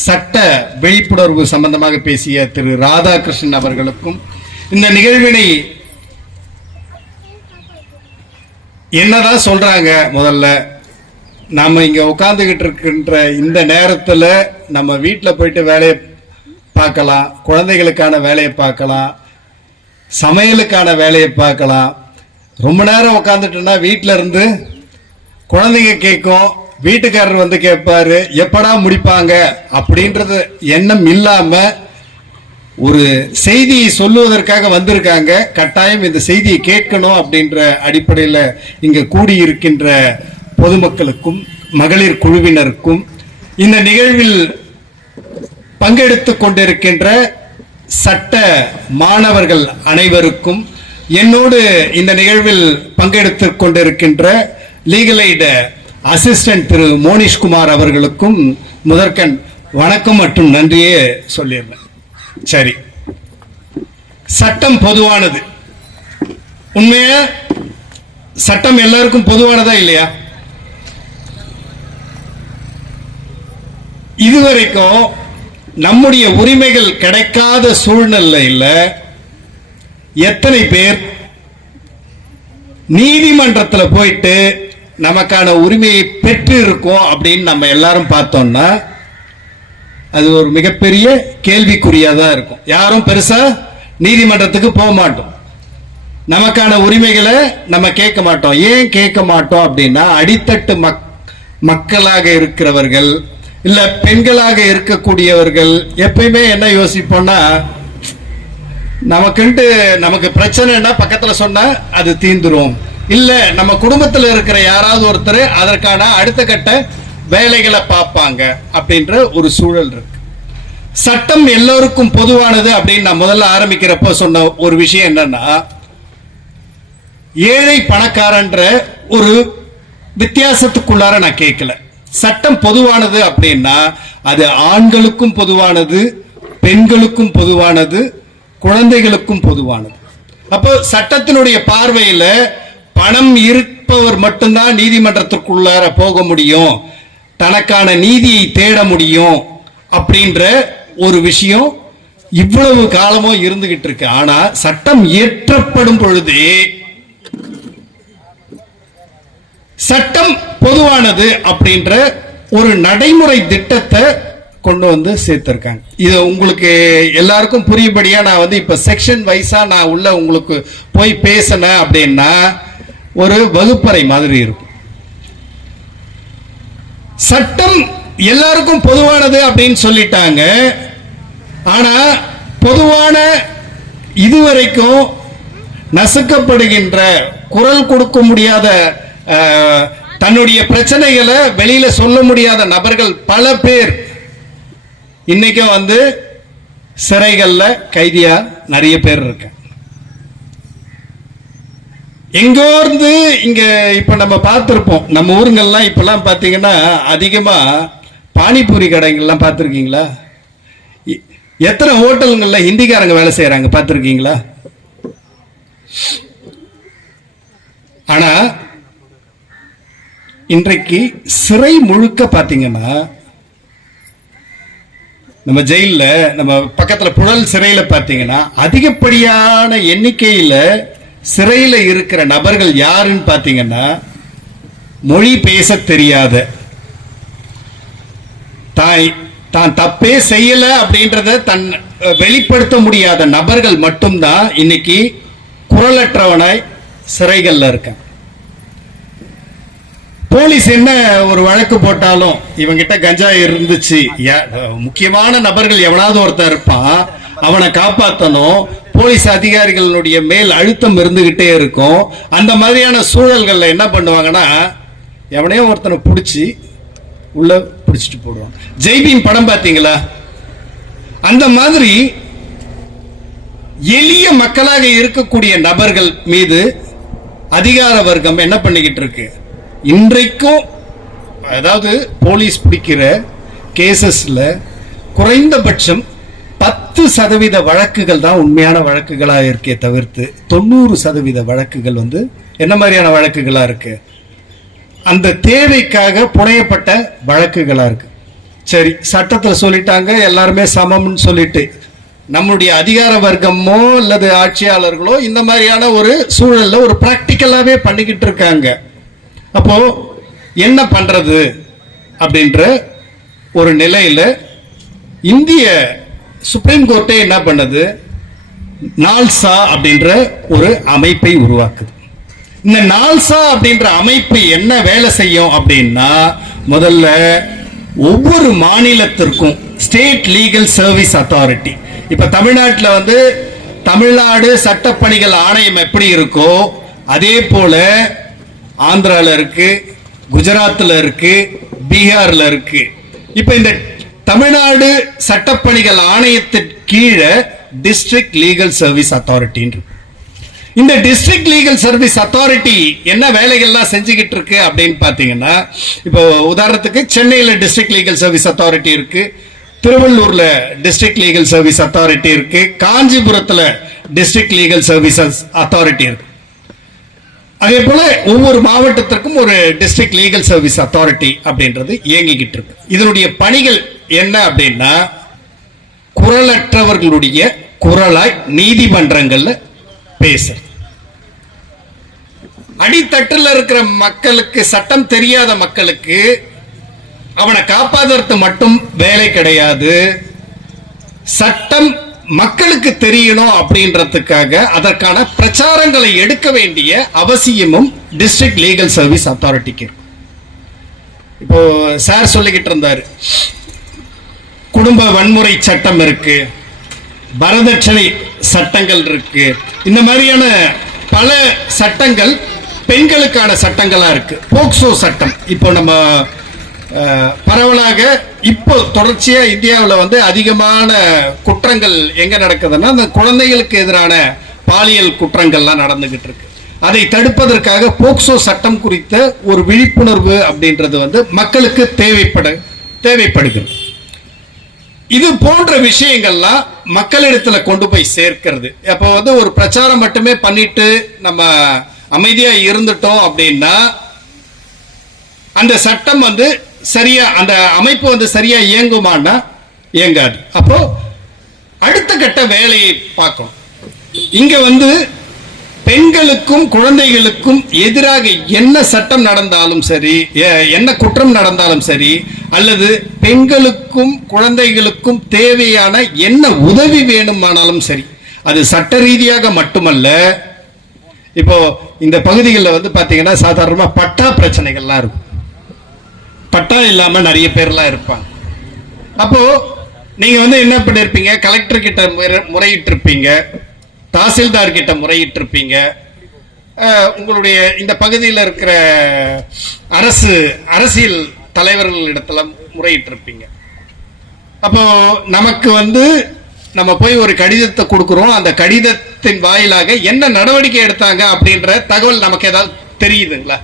சட்ட விழிப்புணர்வு சம்பந்தமாக பேசிய திரு ராதாகிருஷ்ணன் அவர்களுக்கும், இந்த நிகழ்வினை என்னதான் சொல்றாங்க, முதல்ல நாம இங்க உட்கார்ந்துகிட்டு இருக்கின்ற இந்த நேரத்துல நம்ம வீட்டில் போயிட்டு வேலையை பார்க்கலாம், குழந்தைகளுக்கான வேலையை பார்க்கலாம், சமையலுக்கான வேலையை பார்க்கலாம். ரொம்ப நேரம் உட்காந்துட்டோம்னா வீட்டில இருந்து குழந்தைங்க கேட்கும், வீட்டுக்காரர் கேட்பாரு எப்படா முடிப்பாங்க அப்படின்றது எண்ணம் இல்லாம ஒரு செய்தியை சொல்லுவதற்காக வந்திருக்காங்க. கட்டாயம் இந்த செய்தியை கேட்கணும் அப்படின்ற அடிப்படையில் இங்க கூடியிருக்கின்ற பொதுமக்களுக்கும் மகளிர் குழுவினருக்கும், இந்த நிகழ்வில் பங்கெடுத்துக் கொண்டிருக்கின்ற சட்ட மாணவர்கள் அனைவருக்கும், என்னோடு இந்த நிகழ்வில் பங்கெடுத்துக் கொண்டிருக்கின்ற லீகல் எய்ட் அசிஸ்டன்ட் திரு மோனிஷ்குமார் அவர்களுக்கும் முதற்கண் வணக்கம் மற்றும் நன்றியே சொல்லிடுறேன். சரி, சட்டம் பொதுவானது. உண்மையா சட்டம் எல்லாருக்கும் பொதுவானதா இல்லையா? இதுவரைக்கும் நம்முடைய உரிமைகள் கிடைக்காத சூழ்நிலையில் எத்தனை பேர் நீதிமன்றத்தில் போயிட்டு நமக்கான உரிமையை பெற்று இருக்கோம் அப்படின்னு நம்ம எல்லாரும் பார்த்தோம்னா அது ஒரு மிகப்பெரிய கேள்விக்குறியா தான் இருக்கும். யாரும் பெருசா நீதிமன்றத்துக்கு போக மாட்டோம், நமக்கான உரிமைகளை நம்ம கேட்க மாட்டோம். ஏன் கேட்க மாட்டோம் அப்படின்னா, அடித்தட்டு மக்களாக இருக்கிறவர்கள் இல்ல பெண்களாக இருக்கக்கூடியவர்கள் எப்பயுமே என்ன யோசிப்போம்னா, நமக்கு பிரச்சனைன்னா பக்கத்துல சொன்னா அது தீந்துரும், இல்ல நம்ம குடும்பத்துல இருக்கிற யாராவது ஒருத்தர் அதற்கான அடுத்த கட்ட வேலைகளை பார்ப்பாங்க அப்படின்ற ஒரு சூழல் இருக்கு. சட்டம் எல்லோருக்கும் பொதுவானது அப்படின்னு நான் முதல்ல ஆரம்பிக்கிறப்போ சொன்ன ஒரு விஷயம் என்னன்னா, ஏழை பணக்காரன்ற ஒரு வித்தியாசத்துக்குள்ளார நான் கேட்கல. சட்டம் பொதுவானது அப்படின்னா அது ஆண்களுக்கும் பொதுவானது, பெண்களுக்கும் பொதுவானது, குழந்தைகளுக்கும் பொதுவானது. அப்போ சட்டத்தினுடைய பார்வையில பணம் இருப்பவர் மட்டும்தான் நீதிமன்றத்திற்குள்ளார போக முடியும், தனக்கான நீதியை தேட முடியும் அப்படின்ற ஒரு விஷயம் இவ்வளவு காலமும் இருந்துகிட்டு இருக்கு. ஆனா சட்டம் இயற்றப்படும் பொழுதே சட்டம் பொதுவானது அப்படின்ற ஒரு நடைமுறை திட்டத்தை கொண்டு வந்து சேர்த்திருக்காங்க. இது உங்களுக்கு எல்லாருக்கும் புரியும்படியா நான் இப்ப செக்ஷன் வைஸா நான் உள்ள உங்களுக்கு போய் பேசினேன் அப்படின்னா ஒரு வகுப்பறை மாதிரி இருக்கும். சட்டம் எல்லாருக்கும் பொதுவானது அப்படின்னு சொல்லிட்டாங்க. ஆனா பொதுவான இதுவரைக்கும் நசுக்கப்படுகின்ற, குரல் கொடுக்க முடியாத, தன்னுடைய பிரச்சனைகளை வெளியில சொல்ல முடியாத நபர்கள் பல பேர் இன்னைக்கும் சிறைகள்ல கைதியா நிறைய பேர் இருக்க. எங்கோ இருந்து இங்க இப்ப நம்ம பார்த்திருப்போம், நம்ம ஊருங்கள்லாம் இப்பெல்லாம் பாத்தீங்கன்னா அதிகமா பானிபூரி கடைகள்லாம் பார்த்துருக்கீங்களா? எத்தனை ஹோட்டல்கள்ல ஹிந்திக்காரங்க வேலை செய்யறாங்க பார்த்துருக்கீங்களா? ஆனா இன்றைக்கு சிறை முழுக்க பாத்தீங்கன்னா, நம்ம ஜெயில, நம்ம பக்கத்துல புழல் சிறையில பாத்தீங்கன்னா அதிகப்படியான எண்ணிக்கையில சிறையில இருக்கிற நபர்கள் யாருன்னு பாத்தீங்கன்னா, மொழி பேச தெரியாத, தான் தப்பே செய்யல அப்படின்றத தன் வெளிப்படுத்த முடியாத நபர்கள் மட்டும்தான் இன்னைக்கு குரலற்றவனாய் சிறைகள்ல இருக்க. போலீஸ் என்ன ஒரு வழக்கு போட்டாலும் இவங்கிட்ட கஞ்சா இருந்துச்சு, முக்கியமான நபர்கள் எவனாவது ஒருத்தர் இருப்பான், அவனை காப்பாற்றணும், போலீஸ் அதிகாரிகளுடைய மேல் அழுத்தம் இருந்துகிட்டே இருக்கும். அந்த மாதிரியான சூழல்கள்ல என்ன பண்ணுவாங்கன்னா, எவனையோ ஒருத்தனை பிடிச்சி உள்ள பிடிச்சிட்டு போடுவாங்க. ஜெய்பீம் படம் பார்த்தீங்களா? அந்த மாதிரி எளிய மக்களாக இருக்கக்கூடிய நபர்கள் மீது அதிகார வர்க்கம் என்ன பண்ணிக்கிட்டு இருக்கு இன்றைக்கும். அதாவது போலீஸ் பிடிக்கிற கேசஸ்ல குறைந்தபட்சம் 10% வழக்குகள் தான் உண்மையான வழக்குகளா இருக்கே தவிர்த்து 90% வழக்குகள் என்ன மாதிரியான வழக்குகளா இருக்கு, அந்த தேவைக்காக புனையப்பட்ட வழக்குகளா இருக்கு. சரி, சட்டத்துல சொல்லிட்டாங்க எல்லாருமே சமம்னு சொல்லிட்டு, நம்முடைய அதிகார வர்க்கமோ அல்லது ஆட்சியாளர்களோ இந்த மாதிரியான ஒரு சூழல்ல ஒரு பிராக்டிக்கலாவே பண்ணிக்கிட்டு இருக்காங்க. அப்போ என்ன பண்றது அப்படின்ற ஒரு நிலையில இந்திய சுப்ரீம் கோர்ட்டே என்ன பண்ணது, நால்சா அப்படின்ற ஒரு அமைப்பை உருவாக்குது. இந்த நால்சா அப்படின்ற அமைப்பு என்ன வேலை செய்யும் அப்படின்னா, முதல்ல ஒவ்வொரு மாநிலத்திற்கும் ஸ்டேட் லீகல் சர்வீஸ் அத்தாரிட்டி, இப்ப தமிழ்நாட்டில் தமிழ்நாடு சட்டப்பணிகள் ஆணையம் எப்படி இருக்கோ அதே போல ஆந்திரால இருக்கு, குஜராத்ல இருக்கு, பீகார்ல இருக்கு. இப்ப இந்த தமிழ்நாடு சட்டப்பணிகள் ஆணையத்தின் கீழே டிஸ்ட்ரிக்ட் லீகல் சர்வீஸ் அத்தாரிட்டி. இந்த டிஸ்ட்ரிக்ட் லீகல் சர்வீஸ் அத்தாரிட்டி என்ன வேலைகள்லாம் செஞ்சுக்கிட்டு இருக்கு அப்படின்னு பாத்தீங்கன்னா, இப்போ உதாரணத்துக்கு சென்னையில டிஸ்ட்ரிக்ட் லீகல் சர்வீஸ் அத்தாரிட்டி இருக்கு, திருவள்ளூர்ல டிஸ்ட்ரிக்ட் லீகல் சர்வீஸ் அத்தாரிட்டி இருக்கு, காஞ்சிபுரத்துல டிஸ்ட்ரிக்ட் லீகல் சர்வீசஸ் அத்தாரிட்டி இருக்கு. அதே போல ஒவ்வொரு மாவட்டத்திற்கும் ஒரு டிஸ்ட்ரிக்ட் லீகல் சர்வீஸ் அத்தாரிட்டி அப்படின்றது இயங்கிக்கிட்டு இருக்கு. இதனுடைய பணிகள் என்ன அப்படின்னா, குரலற்றவர்களுடைய குரலாய் நீதிமன்றங்கள்ல பேச, அடித்தட்டில் இருக்கிற மக்களுக்கு, சட்டம் தெரியாத மக்களுக்கு அவனை காப்பாற்றுறது மட்டும் வேலை கிடையாது, சட்டம் மக்களுக்கு தெரியணும் அப்படின்றதுக்காக அதற்கான பிரச்சாரங்களை எடுக்க வேண்டிய அவசியமும் டிஸ்ட்ரிக்ட் லீகல் சர்வீஸ் அத்தாரிட்டிக்கு. இப்போ சார் சொல்லிக்கிட்டு இருந்தாரு, குடும்ப வன்முறை சட்டம் இருக்கு, வரதட்சணை சட்டங்கள் இருக்கு, இந்த மாதிரியான பல சட்டங்கள் பெண்களுக்கான சட்டங்களா இருக்கு. போக்சோ சட்டம் இப்போ நம்ம பரவலாக இப்போ தொடர்ச்சியா இந்தியாவில் வந்து அதிகமான குற்றங்கள் எங்க நடக்குதுன்னா அந்த குழந்தைகளுக்கு எதிரான பாலியல் குற்றங்கள்லாம் நடந்துகிட்டு இருக்கு. அதை தடுப்பதற்காக போக்சோ சட்டம் குறித்த ஒரு விழிப்புணர்வு அப்படின்றது வந்து மக்களுக்கு தேவைப்படுகிறது. இது போன்ற விஷயங்கள்லாம் மக்களிடத்துல கொண்டு போய் சேர்க்கிறது. அப்போ வந்து ஒரு பிரச்சாரம் மட்டுமே பண்ணிட்டு நம்ம அமைதியா இருந்துட்டோம் அப்படின்னா அந்த சட்டம் வந்து சரியா, அந்த அமைப்பு வந்து சரியா இயங்குமான்னா இயங்காது. அப்போ அடுத்த கட்ட வேலையை பார்க்கணும். இங்க வந்து பெண்களுக்கும் குழந்தைகளுக்கும் எதிராக என்ன சட்டம் நடந்தாலும் சரி, என்ன குற்றம் நடந்தாலும் சரி, அல்லது பெண்களுக்கும் குழந்தைகளுக்கும் தேவையான என்ன உதவி வேணுமானாலும் சரி, அது சட்ட ரீதியாக மட்டுமல்ல. இப்போ இந்த பகுதிகளில் வந்து பாத்தீங்கன்னா சாதாரணமா பட்டா பிரச்சனைகள்லாம் இருக்கும். பட்டா இல்லாம நிறைய பேர்லாம் இருப்பாங்க. அப்போ நீங்க வந்து என்ன பண்ணிருப்பீங்க, கலெக்டர் கிட்ட முறையிட்டு இருப்பீங்க, தாசில்தார் கிட்ட முறையிட்டு இருப்பீங்க, உங்களுடைய இந்த பகுதியில் இருக்கிற அரசியல் தலைவர்களிடத்துல முறையிட்டு இருப்பீங்க. அப்போ நமக்கு வந்து நம்ம போய் ஒரு கடிதத்தை கொடுக்குறோம், அந்த கடிதத்தின் வாயிலாக என்ன நடவடிக்கை எடுத்தாங்க அப்படின்ற தகவல் நமக்கு ஏதாவது தெரியுதுங்களா?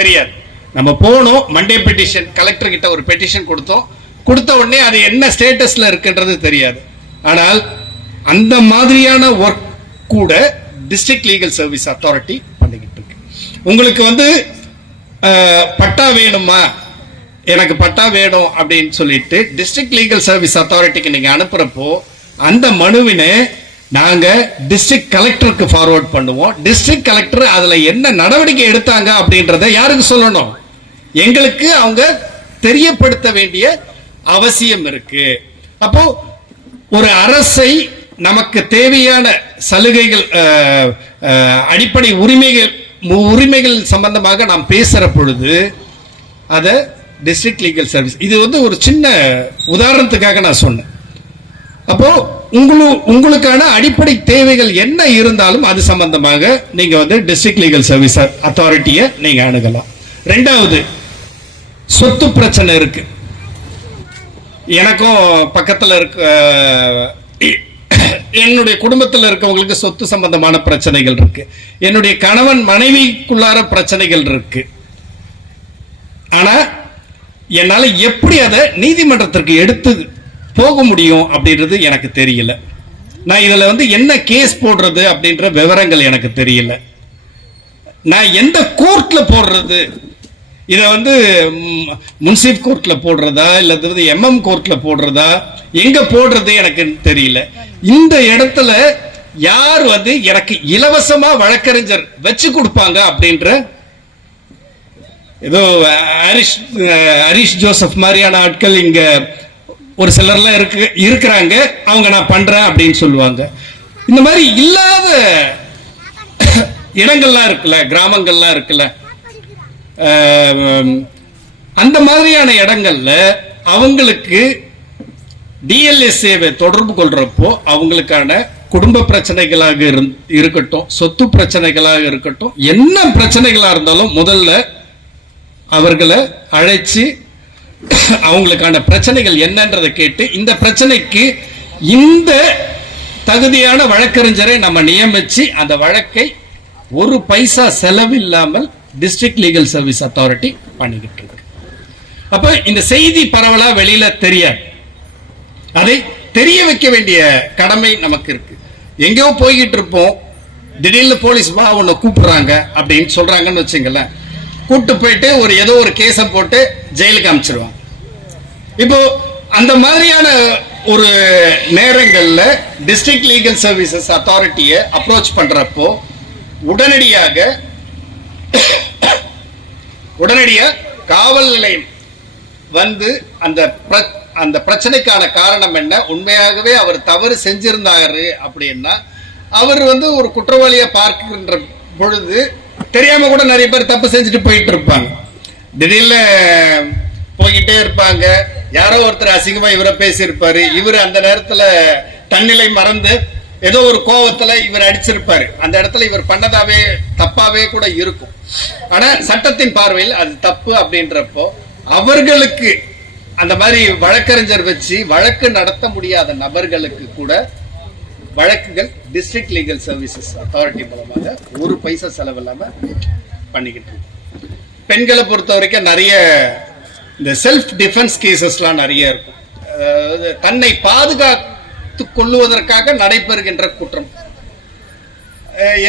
தெரியாது. நம்ம போனோம், மண்டே பெட்டிஷன், கலெக்டர் கிட்ட ஒரு பெட்டிஷன் கொடுத்த உடனே அது என்ன ஸ்டேட்டஸ்ல இருக்குன்றது தெரியாது. ஆனால் அந்த மாதிரியான ஒர்க் கூட டிஸ்ட்ரிக்ட் லீகல் சர்வீஸ் அத்தாரிட்டி பண்ணிக்கிட்டு இருக்கு. உங்களுக்கு வந்து பட்டா வேணுமா, எனக்கு பட்டா வேணும் அப்படின்னு சொல்லிட்டு டிஸ்ட்ரிக்ட் லீகல் சர்வீஸ் அத்தாரிட்டிக்கு நீங்க அனுப்புறப்போ அந்த மனுவினை நாங்க டிஸ்ட்ரிக்ட் கலெக்டருக்கு ஃபார்வர்ட் பண்ணுவோம். டிஸ்ட்ரிக்ட் கலெக்டர் அதுல என்ன நடவடிக்கை எடுத்தாங்க அப்படின்றத யாருக்கு சொல்லணும்? எங்களுக்கு அவங்க தெரியப்படுத்த வேண்டிய அவசியம் இருக்கு. அப்போ ஒரு அரசை நமக்கு தேவையான சலுகைகள், அடிப்படை உரிமைகள் சம்பந்தமாக நாம் பேசுற பொழுது அத டிஸ்ட்ரிக்ட் லீகல் சர்வீஸ், இது வந்து ஒரு சின்ன உதாரணத்துக்காக நான் சொன்னேன். அப்போ உங்களுக்கான அடிப்படை தேவைகள் என்ன இருந்தாலும் அது சம்பந்தமாக நீங்க வந்து டிஸ்ட்ரிக்ட் லீகல் சர்வீஸ் அத்தாரிட்டியை நீங்க அணுகலாம். ரெண்டாவது, சொத்து பிரச்சனை இருக்கு. எனக்கும் பக்கத்துல இருக்க என்னுடைய குடும்பத்தில் இருக்கவங்களுக்கு சொத்து சம்பந்தமான பிரச்சனைகள் இருக்கு. என்னுடைய கணவன் மனைவிக்குள்ளார பிரச்சனைகள் இருக்கு. ஆனா என்னால எப்படி அதை நீதிமன்றத்திற்கு எடுத்து போக முடியும் அப்படின்றது எனக்கு தெரியல. நான் இதுல வந்து என்ன கேஸ் போடுறது அப்படின்ற விவரங்கள் எனக்கு தெரியல. நான் எந்த கோர்ட்ல போடுறது, இதை வந்து முன்சிப் கோர்ட்ல போடுறதா இல்ல எம்எம் கோர்ட்ல போடுறதா, எங்க போடுறது எனக்கு தெரியல. இந்த இடத்துல யார் வந்து எனக்கு இலவசமா வழக்கறிஞர் வச்சு கொடுப்பாங்க அப்படின்ற, ஏதோ ஹரிஷ் ஜோசப் மாதிரியான ஆட்கள் இங்க ஒரு சிலர்லாம் இருக்கிறாங்க, அவங்க நான் பண்றேன் அப்படின்னு சொல்லுவாங்க. இந்த மாதிரி இல்லாத இடங்கள்லாம் இருக்குல்ல, கிராமங்கள்லாம் இருக்குல்ல, அந்த மாதிரியான இடங்கள்ல அவங்களுக்கு டிஎல்எஸ்ஏவை தொடர்பு கொள்றப்போ அவங்களுக்கான குடும்ப பிரச்சனைகளாக இருக்கட்டும், சொத்து பிரச்சனைகளாக இருக்கட்டும், என்ன பிரச்சனைகளா இருந்தாலும் முதல்ல அவர்களை அழைச்சு அவங்களுக்கான பிரச்சனைகள் என்னன்றதை கேட்டு இந்த பிரச்சனைக்கு இந்த தகுதியான வழக்கறிஞரை நம்ம நியமிச்சு அந்த வழக்கை ஒரு பைசா செலவில்லாமல் டிஸ்ட்ரிக்ட் லீகல் சர்வீஸ் அத்தாரிட்டி பண்ணிக்கிட்டு இருக்கு. அப்ப இந்த செய்தி பரவலா வெளியில தெரியாது, அதை தெரிய வைக்க வேண்டிய கடமை நமக்கு இருக்கு. எங்கேயோ போய்கிட்டு இருப்போம், திடீர்னு போலீஸ் வா உன்னை கூப்பிடுறாங்க அப்படின்னு சொல்றாங்கன்னு வச்சுங்களேன், கூப்பிட்டு போயிட்டு ஏதோ ஒரு கேஸை போட்டு ஜெயிலுக்கு அனுப்பிச்சிருவாங்க. இப்போ அந்த மாதிரியான ஒரு நேரங்கள்ல டிஸ்ட்ரிக்ட் லீகல் சர்வீசஸ் அத்தாரிட்டியை அப்ரோச் பண்றப்போ உடனடியாக காவல் நிலையம் வந்து அந்த பிரச்சனைக்கான காரணம் என்ன, உண்மையாகவே அவர் தவறு செஞ்சிருந்தாரு அப்படின்னா அவர் ஒரு குற்றவாளியா பார்க்கின்ற பொழுது தெரியாம கூட நிறைய பேர் தப்பு செஞ்சுட்டு போயிட்டு இருப்பாங்க. திடீர்னு போய்கிட்டே இருப்பாங்க. யாரோ ஒருத்தர் அசிங்கமா இவரை பேசியிருப்பாரு, இவர் அந்த நேரத்துல தன்னிலை மறந்து ஏதோ ஒரு கோவத்துல இவர் அடிச்சிருப்பாரு. அந்த இடத்துல இவர் பண்ணதாவே தப்பாவே கூட இருக்கும். ஆனா சட்டத்தின் பார்வையில் அது தப்பு அப்படின்றப்போ அவர்களுக்கு அந்த மாதிரி வழக்கறிஞர் வச்சு வழக்கு நடத்த முடியாத நபர்களுக்கு கூட வழக்குகள் டிஸ்ட்ரிக்ட் லீகல் சர்வீசஸ் அத்தாரிட்டி மூலமாக ஒரு பைசா செலவு இல்லாம பண்ணிக்கிட்டு இருக்கு. பெண்களை பொறுத்த வரைக்கும் நிறைய இந்த செல்ஃப் டிஃபென்ஸ் கேசஸ்லாம் நிறைய இருக்கும். தன்னை பாதுகாத்து கொள்ளுவதற்காக நடைபெறுகின்ற குற்றம்.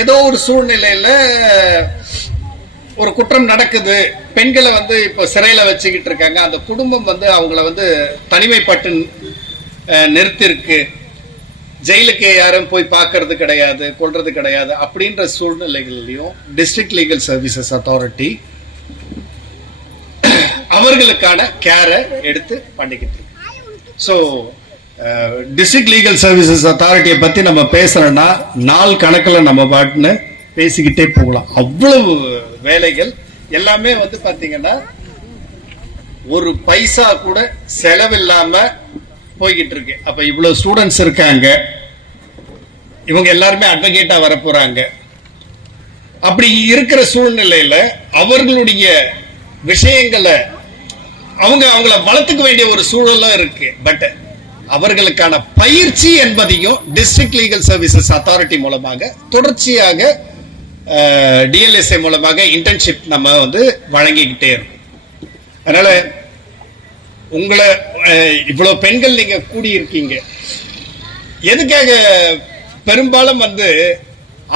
ஏதோ ஒரு சூழ்நிலையில ஒரு குற்றம் நடக்குது, பெண்களை வந்து இப்போ சிறையில வச்சுக்கிட்டு இருக்காங்க, அந்த குடும்பம் வந்து அவங்கள வந்து தனிமைப்பட்டு நிறுத்திருக்கு, ஜெயிலுக்கு யாரும் போய் பார்க்கறது கிடையாது, கொள்றது கிடையாது, அப்படின்ற சூழ்நிலைகளையும் டிஸ்ட்ரிக்ட் லீகல் சர்வீசஸ் அத்தாரிட்டி அவர்களுக்கான கேரை எடுத்து பண்ணிக்கிட்டு இருக்கு. ஸோ டிஸ்ட்ரிக்ட் லீகல் சர்வீசஸ் அத்தாரிட்டியை பத்தி நம்ம பேசுறோம்னா நாள் கணக்கில் நம்ம பாட்டுன்னு பேசிக்கிட்டே போகலாம். அவ்வளவு வேலைகள் எல்லாமே வந்து பாத்தீங்கன்னா ஒரு பைசா கூட செலவில்லாம போய்கிட்டு இருக்கு. அப்ப இவ்வளவு ஸ்டூடெண்ட்ஸ் இருக்காங்க, இவங்க எல்லாருமே அட்வொகேட்டா வர போறாங்க. அப்படி இருக்கிற சூழ்நிலையில அவர்களுடைய விஷயங்களை அவங்கள வளர்த்துக்க வேண்டிய ஒரு சூழலும் இருக்கு. பட் அவர்களுக்கான பயிற்சி என்பதையும் டிஸ்ட்ரிக்ட் லீகல் சர்வீசஸ் அத்தாரிட்டி மூலமாக தொடர்ச்சியாக டிஎல்எஸ்ஏ மூலமாக இன்டர்ன்ஷிப் நம்ம வந்து வழங்கிக்கிட்டே இருக்கோம். அதனால உங்களை இவ்வளவு பெண்கள் நீங்க கூடியிருக்கீங்க, எதுக்காக பெரும்பாலும் வந்து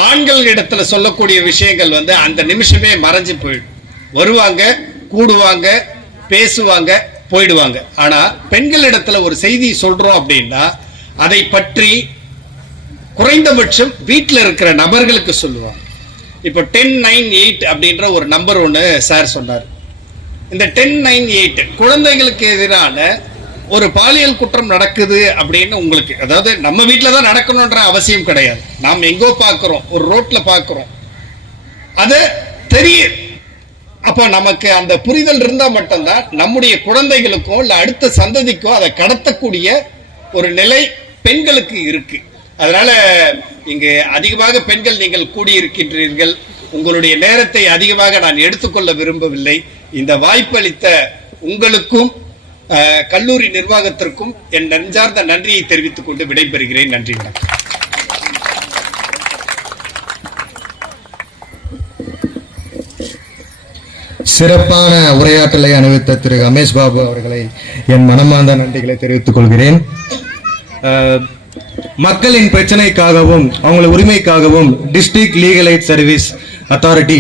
ஆண்கள் இடத்துல சொல்லக்கூடிய விஷயங்கள் வந்து அந்த நிமிஷமே மறைஞ்சு போயிடும். வருவாங்க, கூடுவாங்க, பேசுவாங்க, போயிடுவாங்க. ஆனா பெண்கள் இடத்துல ஒரு செய்தி சொல்றோம் அப்படின்னா அதை பற்றி குறைந்தபட்சம் வீட்டில் இருக்கிற நபர்களுக்கு சொல்லுவாங்க. இப்போ 1098 அப்படின்ற ஒரு நம்பர் ஒன்று சார் சொன்னார். இந்த 1098 குழந்தைகளுக்கு எதிரான ஒரு பாலியல் குற்றம் நடக்குது அப்படின்னு உங்களுக்கு, அதாவது நம்ம வீட்டில் தான் நடக்கணும்ன்ற அவசியம் கிடையாது. நாம் எங்கோ பார்க்கிறோம், ஒரு ரோட்ல பார்க்கிறோம், அது தெரியும். அப்போ நமக்கு அந்த புரிதல் இருந்தா மட்டும்தான் நம்முடைய குழந்தைகளுக்கோ இல்ல அடுத்த சந்ததிக்கோ அதை கடத்தக்கூடிய ஒரு நிலை பெண்களுக்கு இருக்கு. அதனால இங்கு அதிகமாக பெண்கள் நீங்கள் கூடியிருக்கின்றீர்கள். உங்களுடைய நேரத்தை அதிகமாக நான் எடுத்துக்கொள்ள விரும்பவில்லை. இந்த வாய்ப்பளித்த உங்களுக்கும் கல்லூரி நிர்வாகத்திற்கும் என் நெஞ்சார்ந்த நன்றியை தெரிவித்துக் கொண்டு விடைபெறுகிறேன். நன்றி, வணக்கம். சிறப்பான உரையாற்றலை அனுபவித்த திரு ரமேஷ் பாபு அவர்களை என் மனமார்ந்த நன்றிகளை தெரிவித்துக் கொள்கிறேன். மக்களின் பிரச்சனைக்காகவும் அவங்கள உரிமைக்காகவும் district legal aid service authority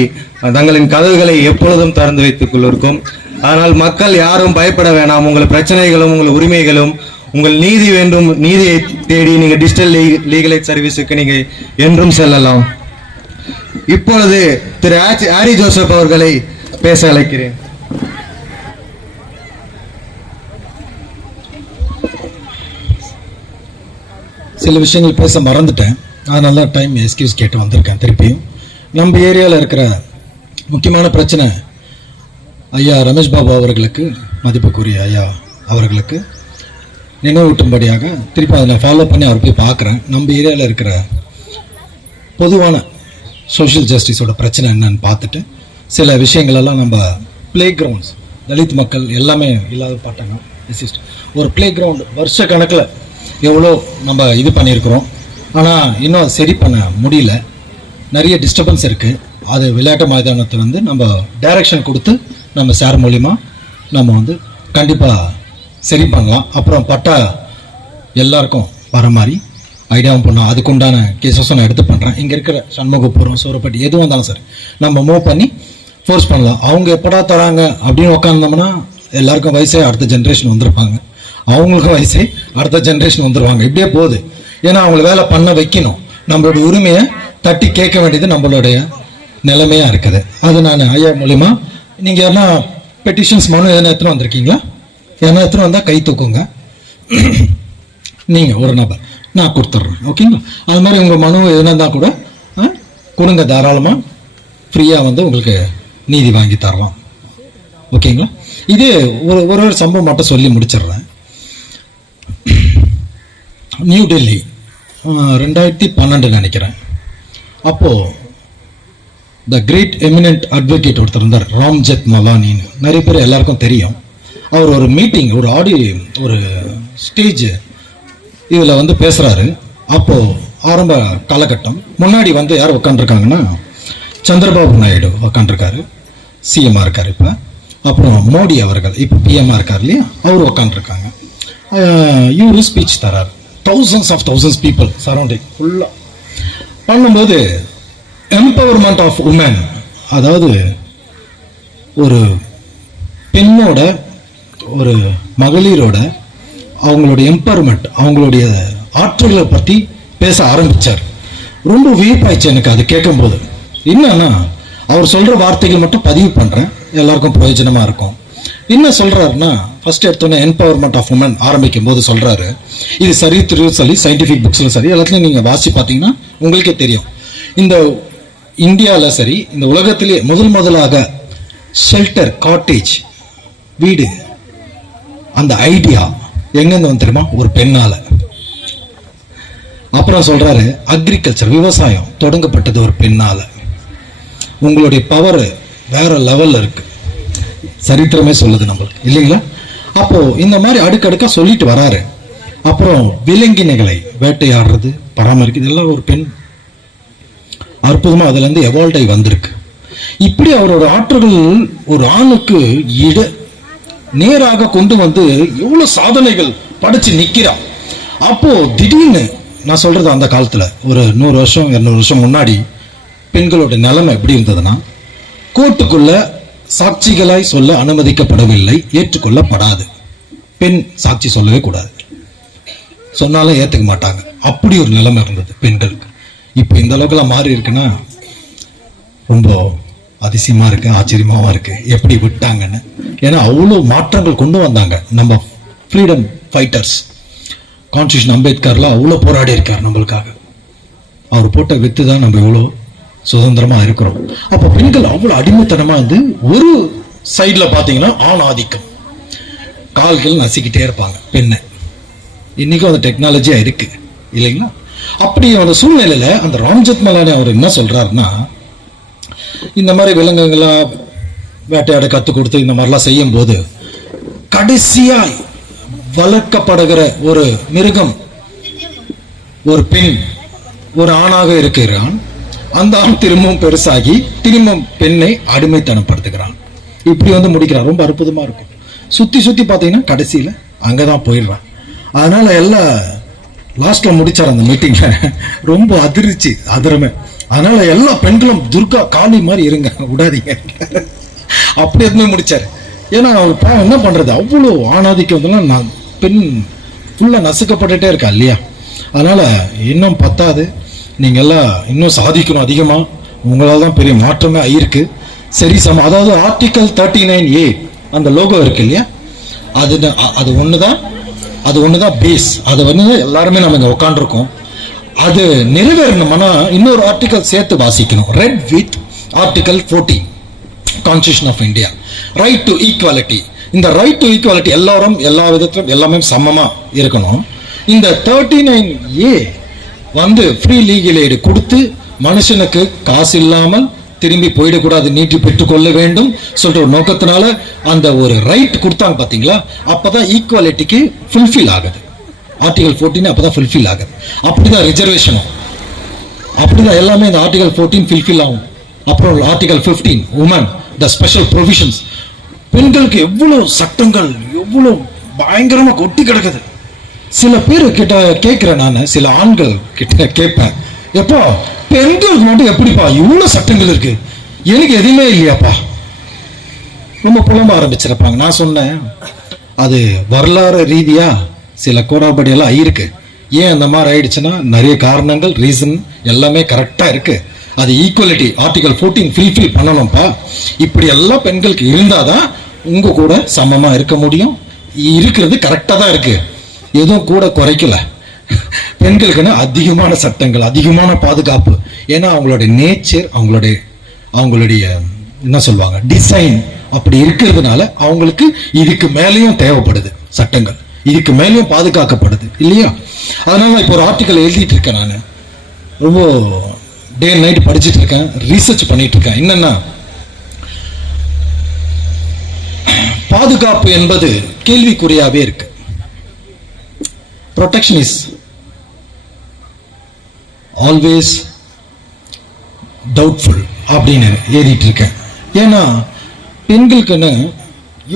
தங்களின் கதவுகளை எப்பொழுதும் திறந்து வைத்துக் கொள்ளிருக்கும். ஆனால் மக்கள் யாரும் பயப்பட வேணாம். உங்கள் பிரச்சனைகளும் உங்கள் உரிமைகளும் உங்கள் நீதி வேண்டும், நீதியை தேடி நீங்க டிஜிட்டல் லீகல் எய்ட் சர்வீஸுக்கு நீங்க என்றும் செல்லலாம். இப்பொழுது திரு ஆரி ஜோசப் அவர்களை பேச அழைக்கிறேன். சில விஷயங்கள் பேச மறந்துட்டேன், அதனால டைம் எக்ஸ்கியூஸ் கேட்டு வந்திருக்கேன். திருப்பியும் நம்ம ஏரியாவில் இருக்கிற முக்கியமான பிரச்சனை ஐயா ரமேஷ் பாபு அவர்களுக்கு, மதிப்புக்குரிய ஐயா அவர்களுக்கு நினைவூட்டும்படியாக திருப்பி அதை நான் ஃபாலோ பண்ணி அவர் போய் பார்க்குறேன். நம்ம ஏரியாவில் இருக்கிற பொதுவான சோஷியல் ஜஸ்டிஸோட பிரச்சனை என்னன்னு பார்த்துட்டு சில விஷயங்களெல்லாம் நம்ம பிளே கிரவுண்ட்ஸ், தலித் மக்கள் எல்லாமே இல்லாத பாட்டாங்க, ஒரு பிளே கிரவுண்ட் வருஷ கணக்கில் எவ்வளோ நம்ம இது பண்ணியிருக்கிறோம். ஆனால் இன்னும் அது சரி பண்ண முடியல. நிறைய டிஸ்டர்பன்ஸ் இருக்குது. அது விளையாட்டு மைதானத்தை வந்து நம்ம டைரக்ஷன் கொடுத்து நம்ம சார் மூலிமா நம்ம வந்து கண்டிப்பாக சரி பண்ணலாம். அப்புறம் பட்டா எல்லாருக்கும் வர மாதிரி ஐடியாவும் பண்ணோம். அதுக்குண்டான கேசஸும் நான் எடுத்து பண்ணுறேன். இங்கே இருக்கிற சண்முகபுரம், சூரப்பட்டி எதுவும் வந்தாலும் சரி நம்ம மூவ் பண்ணி ஃபோர்ஸ் பண்ணலாம். அவங்க எப்படா தராங்க அப்படின்னு உட்காந்தோம்னா எல்லாருக்கும் வயசே அடுத்த ஜென்ரேஷன் வந்திருப்பாங்க, அவங்களுக்கும் வயசே அடுத்த ஜென்ரேஷன் வந்துடுவாங்க. இப்படியே போகுது. ஏன்னா அவங்கள வேலை பண்ண வைக்கணும். நம்மளோட உரிமையை தட்டி கேட்க வேண்டியது நம்மளுடைய நிலைமையாக இருக்குது. அது நான் ஐயா மூலிமா, நீங்கள் யாருன்னா பெட்டிஷன்ஸ் மனு எதனா எடுத்துன்னு வந்திருக்கீங்களா? எதனா எடுத்துன்னு வந்தால் கை தூக்குங்க. நீங்கள் ஒரு நபர் நான் கொடுத்துட்றேன், ஓகேங்களா? அது மாதிரி உங்கள் மனு எதுனா இருந்தால் கூட கொடுங்க, தாராளமாக ஃப்ரீயாக வந்து உங்களுக்கு நீதி வாங்கி தரலாம், ஓகேங்களா? இது ஒரு சம்பவம் மட்டும் சொல்லி முடிச்சிடுறேன். நியூ டெல்லி 2012 நினைக்கிறேன். அப்போது த கிரேட் எமினன்ட் அட்வொகேட் ஒருத்தர் இருந்தார், ராம் ஜெத்மலானின்னு. நிறைய பேர் எல்லாருக்கும் தெரியும். அவர் ஒரு மீட்டிங், ஒரு ஸ்டேஜ் இதில் வந்து பேசுகிறாரு. அப்போது ஆரம்ப காலகட்டம் முன்னாடி வந்து யார் உட்காந்துருக்காங்கன்னா சந்திரபாபு நாயுடு உட்காந்துருக்காரு, சிஎம்மாக இருக்கார் இப்போ. அப்புறம் மோடி அவர்கள் இப்போ பிஎம்மாக இருக்கார் இல்லையா, அவர் உட்காந்துருக்காங்க. இவரு ஸ்பீச் தராரு. thousands people surrounding ஃபுல்லாக பண்ணும்போது எம்பவர்மெண்ட் ஆஃப் உமன், அதாவது ஒரு பெண்ணோட, ஒரு மகளிரோட அவங்களுடைய எம்பவர்மெண்ட், அவங்களுடைய ஆற்றல்களை பற்றி பேச ஆரம்பித்தார். ரொம்ப வியப்பாயிடுச்சு எனக்கு அது கேட்கும்போது. என்னன்னா, அவர் சொல்கிற வார்த்தைகள் மட்டும் பதிவு பண்ணுறேன், எல்லாருக்கும் பிரயோஜனமாக இருக்கும். என்ன சொல்கிறாருன்னா, ஃபர்ஸ்ட் எடுத்தோன்னே எம்பவர்மெண்ட் ஆஃப் உமன் ஆரம்பிக்கும் போது சொல்கிறாரு, இது சரித்திரம் சொல்லி சயின்டிஃபிக் புக்ஸில் சரி எல்லாத்துலையும் நீங்கள் வாசி பார்த்தீங்கன்னா உங்களுக்கே தெரியும். இந்த இந்தியாவில் சரி, இந்த உலகத்திலே முதலாக ஷெல்டர், காட்டேஜ், வீடு, அந்த ஐடியா எங்கேருந்து வந்து தெரியுமா? ஒரு பெண்ணால். அப்புறம் சொல்கிறாரு, அக்ரிகல்ச்சர், விவசாயம் தொடங்கப்பட்டது ஒரு பெண்ணால். உங்களுடைய பவர் வேற லெவலில் இருக்கு, சரித்திரமே சொல்லுது நம்மளுக்கு இல்லைங்களா? அப்போ இந்த மாதிரி அடுக்கடுக்கா சொல்லிட்டு வராரு. அப்புறம் விலங்கினங்களை வேட்டையாடுறது, பராமரிக்கிறது எல்லாம் ஒரு பெண் அற்புதமா அதுல இருந்து எவால்வ் ஆகி வந்திருக்கு. இப்படி அவரோட ஆற்றல்கள் ஒரு ஆணுக்கு நேராக கொண்டு வந்து எவ்வளவு சாதனைகள் படைச்சு நிக்கிறான். அப்போ திடீர்னு நான் சொல்றது, அந்த காலத்துல ஒரு 100 வருஷம் 200 வருஷம் முன்னாடி பெண்களோட நிலைமை எப்படி இருந்ததுன்னா, கோர்ட்டுக்குள்ள சாட்சிகளாய் சொல்ல அனுமதிக்கப்படவில்லை, ஏற்றுக்கொள்ளப்படாது. பெண் சாட்சி சொல்லவே கூடாது, சொன்னாலும் ஏற்றுக்க மாட்டாங்க. அப்படி ஒரு நிலைமை இருந்தது பெண்களுக்கு. இப்போ இந்த அளவுக்குலாம் மாறி இருக்குன்னா ரொம்ப அதிசயமா இருக்கு, ஆச்சரியமாவும் இருக்கு எப்படி விட்டாங்கன்னு. ஏன்னா அவ்வளோ மாற்றங்கள் கொண்டு வந்தாங்க நம்ம ஃப்ரீடம் ஃபைட்டர்ஸ். கான்ஸ்டியூஷன் அம்பேத்கர்லாம் அவ்வளோ போராடி இருக்கார் நம்மளுக்காக. அவர் போட்ட வித்து தான் நம்ம இவ்வளோ சுதந்திரமா இருக்கிறோம். அப்போ பெண்கள் அவ்வளோ அடிமைத்தனமா வந்து, ஒரு சைட்ல பாத்தீங்கன்னா ஆண் ஆதிக்கம், கால்கள் நசிக்கிட்டே இருப்பாங்க பெண்ணை. இன்னைக்கும் அந்த டெக்னாலஜியா இருக்கு இல்லைங்களா? அப்படி அந்த சூழ்நிலையில அந்த ராம் ஜெத்மலானி அவர் என்ன சொல்றாருன்னா, இந்த மாதிரி விலங்குகளா வேட்டையாட கத்து கொடுத்து இந்த மாதிரிலாம் செய்யும் போது கடைசியா வளர்க்கப்படுகிற ஒரு மிருகம் ஒரு பெண், ஒரு ஆணாக இருக்கிறான். அந்த ஆண் திரும்பவும் பெருசாகி திரும்பவும் பெண்ணை அடிமைத்தனப்படுத்துகிறான். இப்படி வந்து முடிக்கிறான். ரொம்ப அற்புதமா இருக்கும். சுத்தி சுத்தி பார்த்தீங்கன்னா கடைசியில அங்கதான் போயிடுறான். அதனால எல்லாம் லாஸ்ட்ல முடிச்சார் அந்த மீட்டிங்ல. ரொம்ப அதிர்ச்சி, அதிரமே. அதனால எல்லா பெண்களும் துர்கா காளி மாதிரி இருங்க, விடாதீங்க, அப்படி எதுவுமே முடிச்சாரு. ஏன்னா அவர் என்ன பண்றது, அவ்வளோ ஆணாதிக்கம் வந்து பெண் ஃபுல்லா நசுக்கப்பட்டுட்டே இருக்கா இல்லையா? அதனால இன்னும் பத்தாது, நீங்க எல்லாம் இன்னும் சாதிக்கணும் அதிகமா. உங்களால தான் பெரிய மாற்றமே ஆயிருக்கு. சரி அதாவது ஆர்டிகல் 39A அந்த லோகோ இருக்கு இல்லையா, அது ஒண்ணுதான் பேஸ். அது வந்து எல்லாருமே நம்ம இங்க உட்காந்துருக்கோம். அது நிறைவேறணும்னா இன்னொரு ஆர்டிகல் சேர்த்து வாசிக்கணும். Read with article 14 constitution of India, right to equality. இந்த ரைட் டு ஈக்குவாலிட்டி எல்லாரும் எல்லா விதத்திலும் எல்லாமே சமமா இருக்கணும். இந்த 39A வந்து ஃப்ரீ லீகல் எய்டு கொடுத்து மனுஷனுக்கு காசு இல்லாமல் திரும்பி போயிடக்கூடாது, நீட்டி பெற்றுக்கொள்ள வேண்டும் சொல்ற ஒரு நோக்கத்தினால அந்த ஒரு ரைட் கொடுத்தாங்க பாத்தீங்களா? அப்பதான் ஈக்குவாலிட்டிக்கு ஃபுல்ஃபில் ஆகுது. ஆர்டிகல் 14 அப்பதான் ஃபுல்ஃபில் ஆகுது. அப்படிதான் ரிசர்வேஷனும் அப்படிதான் எல்லாமே இந்த ஆர்டிகல் 14 ஃபுல்ஃபில் ஆகும். அப்புறம் article 15 woman the special provisions. பெண்களுக்கு எவ்வளவு சட்டங்கள் எவ்வளவு பயங்கரமா கொட்டி கிடக்குது. சில பேர் கிட்ட கேட்கிறேன், நான் சில ஆண்கள் கிட்ட கேட்பேன், எப்பா பெண்களுக்கு மட்டும் எப்படிப்பா இவ்வளவு சட்டங்கள் இருக்கு, எனக்கு எதுவுமே இல்லையாப்பா, ரொம்ப புலம்ப ஆரம்பிச்சிருப்பாங்க. நான் சொன்னேன், அது வரலாறு ரீதியா சில கோடாபடி எல்லாம் ஆயிருக்கு. ஏன் அந்த மாதிரி ஆயிடுச்சுன்னா நிறைய காரணங்கள், ரீசன் எல்லாமே கரெக்டா இருக்கு. அது ஈக்குவலிட்டி ஆர்டிகல் 14 ஃபுல்ஃபில் பண்ணணும்ப்பா. இப்படி எல்லாம் பெண்களுக்கு இருந்தாதான் உங்க கூட சமமா இருக்க முடியும். இருக்கிறது கரெக்டா தான் இருக்கு, எதுவும் கூட குறைக்கல. பெண்களுக்குன்னா அதிகமான சட்டங்கள், அதிகமான பாதுகாப்பு. ஏன்னா அவங்களுடைய நேச்சர், அவங்களுடைய என்ன சொல்லுவாங்க டிசைன் அப்படி இருக்கிறதுனால அவங்களுக்கு இதுக்கு மேலேயும் தேவைப்படுது சட்டங்கள், இதுக்கு மேலேயும் பாதுகாக்கப்படுது இல்லையா? அதனால இப்போ ஒரு ஆர்டிக்கல் எழுதிட்டு இருக்கேன், நான் ரொம்ப டே அண்ட் நைட் படிச்சுட்டு இருக்கேன், ரீசர்ச் பண்ணிட்டு இருக்கேன். என்னன்னா, பாதுகாப்பு என்பது கேள்விக்குறியாவே இருக்கு. ப்ரொடெக்ஷன் இஸ் ஆல்வேஸ் டவுட்ஃபுல் அப்படின்னு எழுதிட்டு இருக்கேன். ஏன்னா பெண்களுக்குன்னு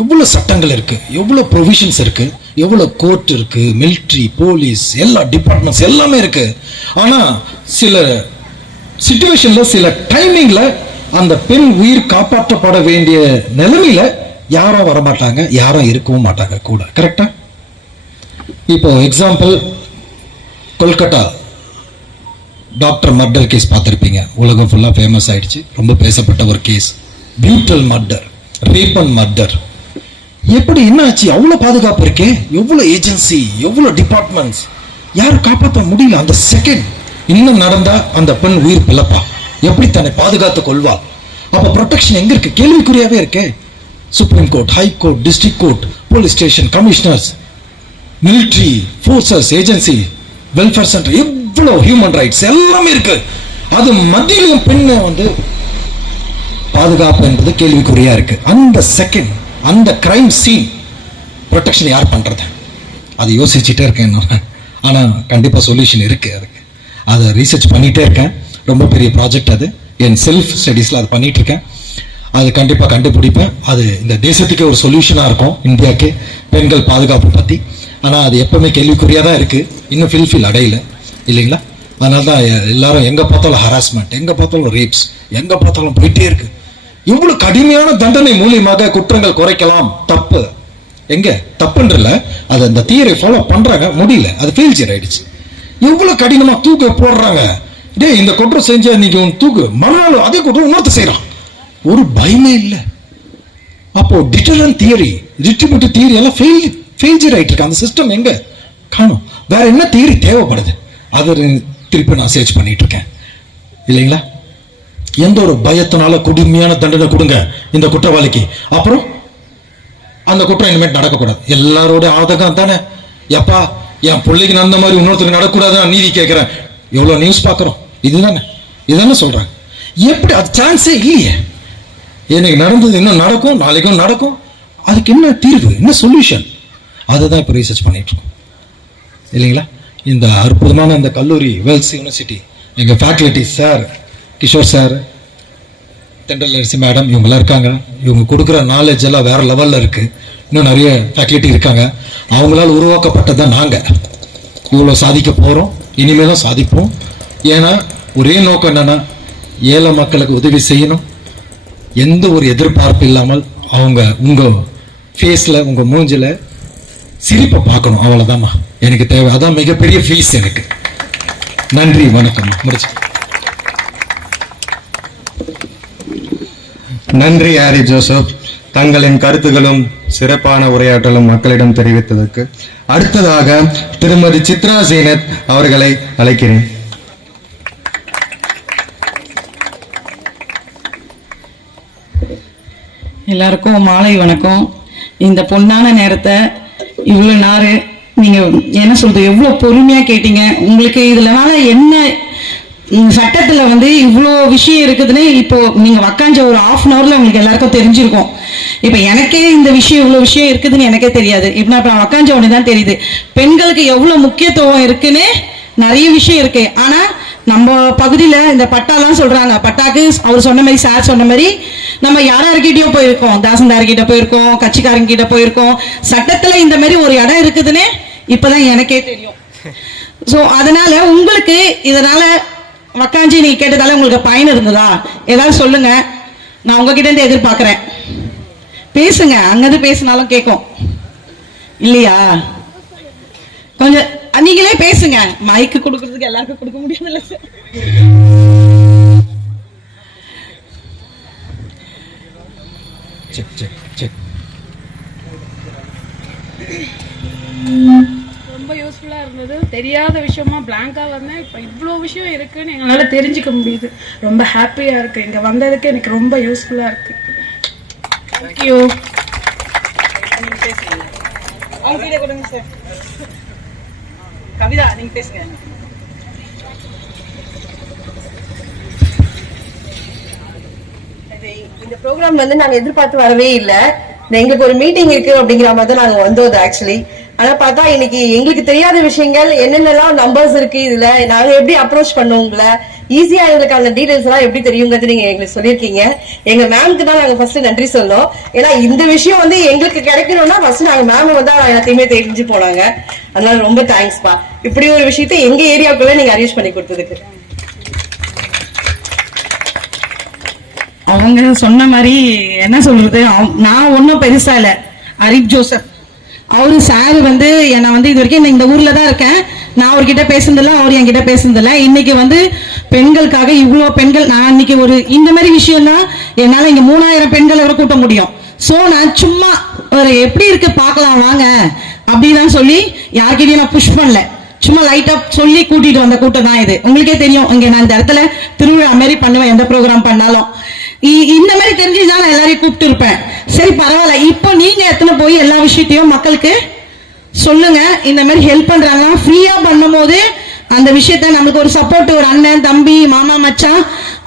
எவ்வளோ சட்டங்கள் இருக்கு, எவ்வளோ ப்ரொவிஷன்ஸ் இருக்கு, எவ்வளோ கோர்ட் இருக்கு, மிலிட்ரி, போலீஸ், எல்லா டிபார்ட்மெண்ட்ஸ் எல்லாமே இருக்கு. ஆனால் சில சிச்சுவேஷன்ல, சில டைமிங்ல அந்த பெண் உயிர் காப்பாற்றப்பட வேண்டிய நிலைமையில யாரும் வரமாட்டாங்க, யாரும் இருக்கவும் மாட்டாங்க கூட. கரெக்டா? இப்போ example, Kolkata doctor murder case பார்த்துருப்பீங்க, உலகம் ஃபுல்லாக ஃபேமஸ் ஆயிடுச்சு, ரொம்ப பேசப்பட்ட ஒரு case. Brutal murder, rape and murder. எப்படி என்ன ஆச்சு? அவ்வளோ பாதுகாப்பு இருக்கே, எவ்வளோ ஏஜென்சி, எவ்வளோ டிபார்ட்மெண்ட்ஸ், யாரும் காப்பாற்ற முடியல. அந்த செகண்ட் இன்னும் நடந்தா அந்த பெண் உயிர் பிளப்பா, எப்படி தன்னை பாதுகாத்து கொள்வாள்? அப்போ ப்ரொடெக்ஷன் எங்க இருக்கு? கேள்விக்குறியாவே இருக்கே. Supreme court, high court, district court, police station, commissioners, military forces, agency, welfare centre, எவ்வளோ ஹியூமன் ரைட்ஸ் எல்லாமே இருக்கு. அது மத்தியிலும் பெண்ணை பாதுகாப்பு என்பது கேள்விக்குறியா இருக்கு. அந்த செகண்ட், அந்த கிரைம் சீன் ப்ரொடெக்ஷன் யார் பண்றது? அது யோசிச்சுட்டே இருக்கேன். ஆனா கண்டிப்பா சொல்யூஷன் இருக்கு. அதுக்கு அதை ரீசர்ச் பண்ணிட்டே இருக்கேன். ரொம்ப பெரிய ப்ராஜெக்ட் அது. என் செல்ஃப் ஸ்டடீஸ்ல அதை பண்ணிட்டு இருக்கேன். அது கண்டிப்பா கண்டுபிடிப்பேன். அது இந்த தேசத்துக்கே ஒரு சொல்யூஷனா இருக்கும், இந்தியாவுக்கு பெண்கள் பாதுகாப்பு பத்தி. ஆனா அது எப்பவுமே கேள்விக்குறியா தான் இருக்கு, இன்னும் ஃபில்ஃபில் அடையல இல்லைங்களா? அதனால தான் எல்லாரும் எங்க பார்த்தாலும் ஹராஸ்மெண்ட், எங்க பார்த்தாலும் ரேப்ஸ், எங்க பார்த்தாலும் போயிட்டே இருக்கு. இவ்வளவு கடுமையான தண்டனை மூலியமாக குற்றங்கள் குறைக்கலாம். தப்பு எங்க தப்புன்றல, அது அந்த தியரை ஃபாலோ பண்றாங்க, முடியல, அது ஃபெயில்சியர் ஆயிடுச்சு. எவ்வளவு கடினமா தூக்க போடுறாங்க. டே, இந்த குற்றம் செஞ்சா நீங்க தூக்கு, மறுநாள் அதே குற்றம் இன்னொருத்த செய்யறான், ஒரு பயமே இல்லை. அப்போ டிட்டரன்ட் தியரி, ரிட்ரிபியூட்டிவ் தியரி எல்லாம் ஃபெயில்சியர் ஆயிட்டு இருக்கு. அந்த சிஸ்டம் எங்க காணும்? வேற என்ன தியரி தேவைப்படுது? அதை திருப்பி நான் சர்ச் பண்ணிட்டு இருக்கேன் இல்லைங்களா? எந்த ஒரு பயத்தினால கொடுமையான தண்டனை கொடுங்க இந்த குற்றவாளிக்கு, அப்புறம் அந்த குற்றம் இனிமேல் நடக்கக்கூடாது. எல்லாரோட ஆதகம் தானே. எப்பா என் பிள்ளைக்கு நடந்த மாதிரி இன்னொருத்தருக்கு நடக்கூடாது, நான் நீதி கேட்கிறேன். எவ்வளவு நியூஸ் பார்க்கிறோம். இதுதானே சொல்றாங்க. எப்படி? அது சான்ஸே இல்லையே. எனக்கு நடந்தது இன்னும் நடக்கும், நாளைக்கும் நடக்கும். அதுக்கு என்ன தீர்வு, என்ன சொல்யூஷன்? அதுதான் இப்போ ரீசர்ச் பண்ணிட்டு இருக்கோம் இல்லைங்களா? இந்த அற்புதமான இந்த கல்லூரி, வேல்ஸ் யூனிவர்சிட்டி, எங்க faculty sir, Kishore sir, Thendralarasi madam, இவங்கெல்லாம் இருக்காங்க. இவங்க கொடுக்குற நாலேஜ் எல்லாம் வேற லெவல்ல இருக்கு. இன்னும் நிறைய ஃபேக்கல்டி இருக்காங்க. அவங்களால உருவாக்கப்பட்டதான் நாங்க இவ்வளோ சாதிக்க போறோம், இனிமேலும் சாதிப்போம். ஏன்னா ஒரே நோக்கம் என்னன்னா, ஏழை மக்களுக்கு உதவி செய்யணும். எந்த ஒரு எதிர்பார்ப்பு இல்லாமல் அவங்க உங்க ஃபேஸ்ல, உங்க மூஞ்சில சிரிப்பை பார்க்கணும். அவ்வளவுதாம்மா எனக்கு தேவை. அதான் மிகப்பெரிய ஃபீஸ் எனக்கு. நன்றி, வணக்கம். முடிச்சு. நன்றி ஹாரி ஜோசப், தங்களின் கருத்துகளும் சிறப்பான உரையாற்றலும் மக்களிடம் தெரிவித்ததற்கு. அடுத்ததாக திருமதி சித்ரா சீனத் அவர்களை அழைக்கிறேன். எல்லாருக்கும் மாலை வணக்கம். இந்த பொன்னான நேரத்தை இவ்வளவு நாரு நீங்க என்ன சொல்றது, எவ்வளவு பொறுமையா கேட்டீங்க. உங்களுக்கு இதுலனால என்ன சட்டத்துல இவ்வளோ விஷயம் இருக்குதுன்னு இப்போ நீங்க உக்காஞ்ச ஒரு ½ ஹவர்ல உங்களுக்கு எல்லாருக்கும் தெரிஞ்சிருக்கும். இப்ப எனக்கே இந்த விஷயம் இவ்வளவு விஷயம் இருக்குதுன்னு எனக்கே தெரியாது. இப்ப நான் உக்காஞ்ச உடனே தான் தெரியுது பெண்களுக்கு எவ்வளவு முக்கியத்துவம் இருக்குன்னு. நிறைய விஷயம் இருக்கு. ஆனா நம்ம பகுதியில இந்த பட்டாலாம் சொல்றாங்க. பட்டாக்கு அவர் சொன்ன மாதிரி, சார் சொன்ன மாதிரி, நம்ம யார்கிட்டயோ போயிருக்கோம், தாசில்தார்கிட்ட போயிருக்கோம், கட்சிக்காரங்கிட்ட போயிருக்கோம். சட்டத்துல இந்த மாதிரி ஒரு இடம் இருக்குதுன்னு இப்பதான் எனக்கே தெரியும். சோ அதனால உங்களுக்கு இதனால வக்காஞ்சி நீங்க கேட்டதால உங்களுக்கு பயன் இருந்ததா? ஏதாவது சொல்லுங்க, நான் உங்ககிட்ட இருந்து எதிர்பார்க்கிறேன். பேசுங்க, அங்கிருந்து பேசினாலும் கேட்கும் இல்லையா? கொஞ்சம் நீங்களே பேசுங்க. மைக்கு கொடுக்கறதுக்கு எல்லாருக்கும் கொடுக்க முடியாதுல்ல சார். ரொம்ப ரொம்ப யூஸ்ஃபுல்லாக இருந்தது. தெரியாத விஷயமா பிளாங்காக வந்தேன். இப்போ இவ்வளோ விஷயம் இருக்குன்னு எங்களால் தெரிஞ்சுக்க முடியுது. ரொம்ப ஹாப்பியாக இருக்குது. இங்கே வந்ததுக்கு எனக்கு ரொம்ப யூஸ்ஃபுல்லாக இருக்குது. தேங்க்யூ. கவிதா, நீங்க பேசுங்க. இந்த ப்ரோக்ராம் வந்து நாங்க எதிர்பார்த்து வரவே இல்லை. எங்களுக்கு ஒரு மீட்டிங் இருக்கு அப்படிங்கிற மாதிரி தான் நாங்க வந்தோம் ஆக்சுவலி. ஆனா பார்த்தா இன்னைக்கு எங்களுக்கு தெரியாத விஷயங்கள் என்னென்னலாம் நம்பர்ஸ் இருக்கு, இதுல நாங்க எப்படி அப்ரோச் பண்ணோம், உங்களை ஈஸியா எங்களுக்கு அந்த டீடைல்ஸ் எல்லாம் எப்படி தெரியுங்கிறது நீங்க எங்களுக்கு சொல்லியிருக்கீங்க. எங்க மேம்க்கு தான் நாங்க ஃபர்ஸ்ட் நன்றி சொல்லணும். ஏன்னா இந்த விஷயம் வந்து எங்களுக்கு கிடைக்கணும்னா ஃபர்ஸ்ட் நாங்க மேம் வந்து எல்லாத்தையுமே தெரிஞ்சு போனாங்க. அதனால ரொம்ப தேங்க்ஸ்பா. இப்படி ஒரு விஷயத்த எங்க ஏரியாவுக்குள்ள நீங்க அரேஞ்ச் பண்ணி கொடுத்ததுக்கு. அவங்க சொன்ன மாதிரி என்ன சொல்றது, நான் ஒன்றும் பெருசா இல்லை. அரிப் ஜோசப் அவரு சார் வந்து என்னை வந்து இது வரைக்கும் இந்த ஊர்ல தான் இருக்கேன். நான் அவர்கிட்ட பேசுனதில்ல, அவர் என்கிட்ட பேசுனதில்ல. இன்னைக்கு வந்து பெண்களுக்காக இவ்வளோ பெண்கள், நான் இன்னைக்கு ஒரு இந்த மாதிரி விஷயம்னா என்னால் இங்கே 3000 பெண்களை வரை கூட்ட முடியும். ஸோ நான் சும்மா ஒரு எப்படி இருக்கு பார்க்கலாம் வாங்க அப்படிதான் சொல்லி யார்கிட்டயும் நான் புஷ் பண்ணல. சும்மா லைட்டா சொல்லி கூட்டிட்டு வந்த கூட்டம் தான் இது. உங்களுக்கே தெரியும், இங்க நான் இந்த இடத்துல திருவிழா மாதிரி பண்ணுவேன். எந்த ப்ரோக்ராம் பண்ணாலும் இந்த மாதிரி தெரிஞ்சுதான் நான் எல்லாரையும் கூப்பிட்டு இருப்பேன். சரி பரவாயில்ல, இப்போ நீங்க எத்தனை போய் எல்லா விஷயத்தையும் மக்களுக்கு சொல்லுங்க. இந்த மாதிரி ஹெல்ப் பண்றாங்க ஃப்ரீயா பண்ணும் போது அந்த விஷயத்த நம்மளுக்கு ஒரு சப்போர்ட், ஒரு அண்ணன் தம்பி மாமா மச்சான்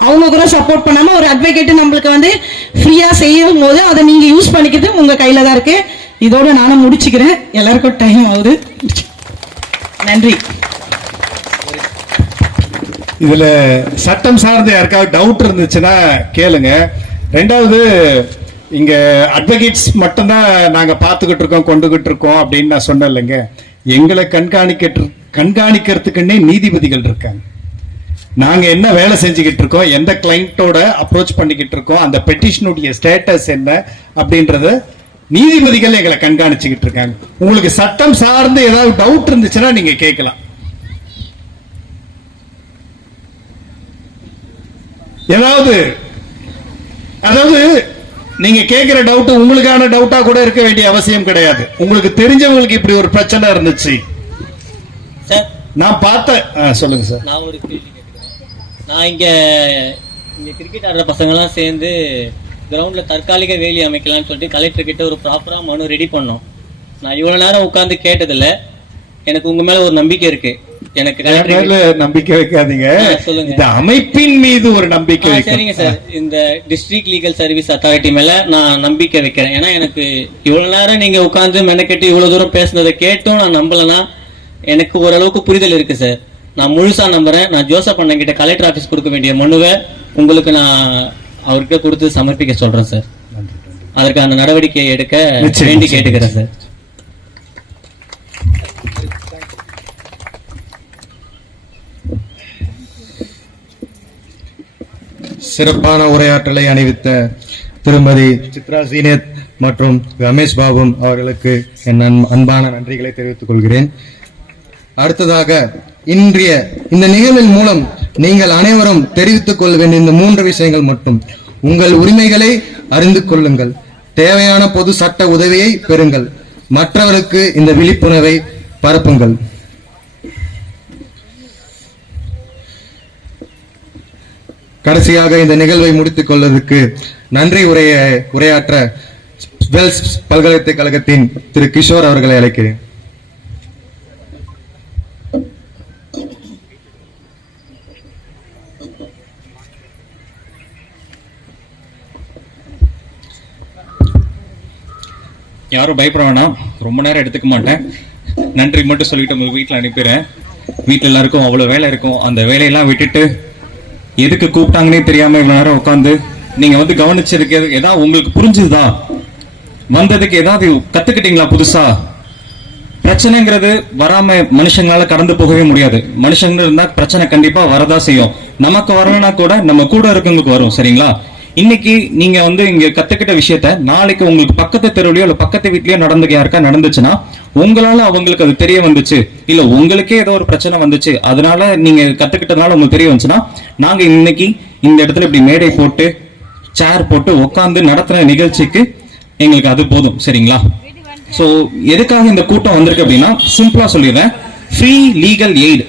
அவங்க கூட சப்போர்ட் பண்ணாம ஒரு அட்வொகேட் நம்மளுக்கு வந்து ஃப்ரீயா செய்யும் போது அதை நீங்க யூஸ் பண்ணிக்கிறது உங்க கையில தான் இருக்கு. இதோட நானும் முடிச்சுக்கிறேன். எல்லாருக்கும் டைம் ஆகுது. நன்றி. இதுல சட்டம் சார்ந்த யாருக்காவது டவுட் இருந்துச்சுன்னா கேளுங்க. ரெண்டாவது, இங்க அட்வொகேட்ஸ் மட்டும்தான் நாங்க பார்த்துக்கிட்டு இருக்கோம் கொண்டுகிட்டு இருக்கோம் அப்படின்னு நான் சொன்னேன் இல்லைங்க. எங்களை கண்காணிக்கிறதுக்குன்னே நீதிபதிகள் இருக்காங்க. நாங்க என்ன வேலை செஞ்சுக்கிட்டு இருக்கோம், எந்த கிளைண்டோட அப்ரோச் பண்ணிக்கிட்டு இருக்கோம், அந்த பெட்டிஷனுடைய ஸ்டேட்டஸ் என்ன அப்படின்றத நீதிபதிகள் எங்களை கண்காணிச்சுக்கிட்டு இருக்காங்க. உங்களுக்கு சட்டம் சார்ந்து ஏதாவது டவுட் இருந்துச்சுன்னா நீங்க கேட்கலாம். அதாவது நீங்க கேட்கிற டவுட் உங்களுக்கான டவுட்டா கூட இருக்க வேண்டிய அவசியம் கிடையாது. உங்களுக்கு தெரிஞ்சவங்களுக்கு இப்படி ஒரு பிரச்சனை இருந்துச்சு சார், நான் பார்த்தேன். சொல்லுங்க சார். நான் ஒரு கேள்வி கேட்கிறேன். நான் இங்க கிரிக்கெட் ஆடுற பசங்க எல்லாம் சேர்ந்து கிரவுண்ட்ல தற்காலிக வேலி அமைக்கலாம்னு சொல்லிட்டு கலெக்டர் கிட்ட ஒரு ப்ராப்பரா மனு ரெடி பண்ணோம். நான் இவ்வளவு நேரம் உட்கார்ந்து கேட்டதில்ல. எனக்கு உங்க மேல ஒரு நம்பிக்கை இருக்கு. எனக்கு நம்பிக்கை வைக்காதீங்க, சொல்லுங்க. இந்த அமைப்பின் மீது ஒரு நம்பிக்கை. சரிங்க சார், இந்த டிஸ்ட்ரிக்ட் லீகல் சர்வீஸ் அத்தாரிட்டி மேல நான் நம்பிக்கை வைக்கிறேன். ஏன்னா எனக்கு இவ்வளவு நேரம் நீங்க உட்கார்ந்து மெனக்கெட்டு இவ்வளவு தூரம் பேசுனதை கேட்டும் நான் நம்பலன்னா எனக்கு ஓரளவுக்கு புரிதல் இருக்கு சார். நான் முழுசா நம்புறேன். நான் ஜோசப் அண்ணன் கிட்ட கலெக்டர் ஆபீஸ் கொடுக்க வேண்டிய மனுவை உங்களுக்கு நான் அவர்கிட்ட கொடுத்து சமர்ப்பிக்க சொல்றேன் சார். அதற்கான நடவடிக்கை எடுக்க வேண்டி கேட்டுக்கிறேன் சார். சிறப்பான உரையாற்றலை அணிவித்த திருமதி சித்ரா சீனத் மற்றும் ரமேஷ் பாபு அவர்களுக்கு என் அன்பான நன்றிகளை தெரிவித்துக் கொள்கிறேன். அடுத்ததாக இன்றைய இந்த நிகழ்வின் மூலம் நீங்கள் அனைவரும் தெரிவித்துக் கொள்ள வேண்டிய இந்த 3 விஷயங்கள் மட்டும். உங்கள் உரிமைகளை அறிந்து கொள்ளுங்கள், தேவையான பொது சட்ட உதவியை பெறுங்கள், மற்றவருக்கு இந்த விழிப்புணர்வை பரப்புங்கள். கடைசியாக இந்த நிகழ்வை முடித்துக் கொள்வதற்கு நன்றி உரையாற்ற வெல்ஸ் பல்கலைக்கழகத்தின் திரு கிஷோர் அவர்களை அழைக்கிறேன். யாரும் பயப்பட வேணாம், ரொம்ப நேரம் எடுத்துக்க மாட்டேன். நன்றி மட்டும் சொல்லிட்டு உங்களுக்கு வீட்டில் அனுப்பிடுறேன். வீட்டில் எல்லாருக்கும் அவ்வளோ வேலை இருக்கும். அந்த வேலையெல்லாம் விட்டுட்டு எதுக்கு கூப்பிட்டாங்கன்னே தெரியாம இவ்வளவு நேரம் உட்காந்து நீங்க வந்து கவனிச்சிருக்கிறது ஏதாவது உங்களுக்கு புரிஞ்சுதா? வந்ததுக்கு ஏதாவது கத்துக்கிட்டீங்களா புதுசா? பிரச்சனைங்கிறது வராம மனுஷங்களால கடந்து போகவே முடியாது. மனுஷங்க இருந்தா பிரச்சனை கண்டிப்பா வரதா செய்யும். நமக்கு வரலன்னா கூட நம்ம கூட இருக்கவங்களுக்கு வரும். சரிங்களா? இன்னைக்கு நீங்க வந்து இங்க கத்துக்கிட்ட விஷயத்த நாளைக்கு உங்களுக்கு பக்கத்து தெருவிலையோ இல்ல பக்கத்து வீட்லயோ யாருக்கா நடந்துச்சுன்னா உங்களால அவங்களுக்கு அது தெரிய வந்துச்சு, இல்ல உங்களுக்கே ஏதோ ஒரு பிரச்சனை வந்துச்சு, அதனால நீங்க கத்துக்கிட்டதுனால உங்களுக்கு தெரிய வந்துச்சுன்னா நாங்க இன்னைக்கு இந்த இடத்துல இப்படி மேடை போட்டு சேர் போட்டு உட்காந்து நடத்துற நிகழ்ச்சிக்கு எங்களுக்கு அது போதும். சரிங்களா? ஸோ எதுக்காக இந்த கூட்டம் வந்திருக்கு அப்படின்னா சிம்பிளா சொல்லிடுறேன், ஃப்ரீ லீகல் எய்ட்.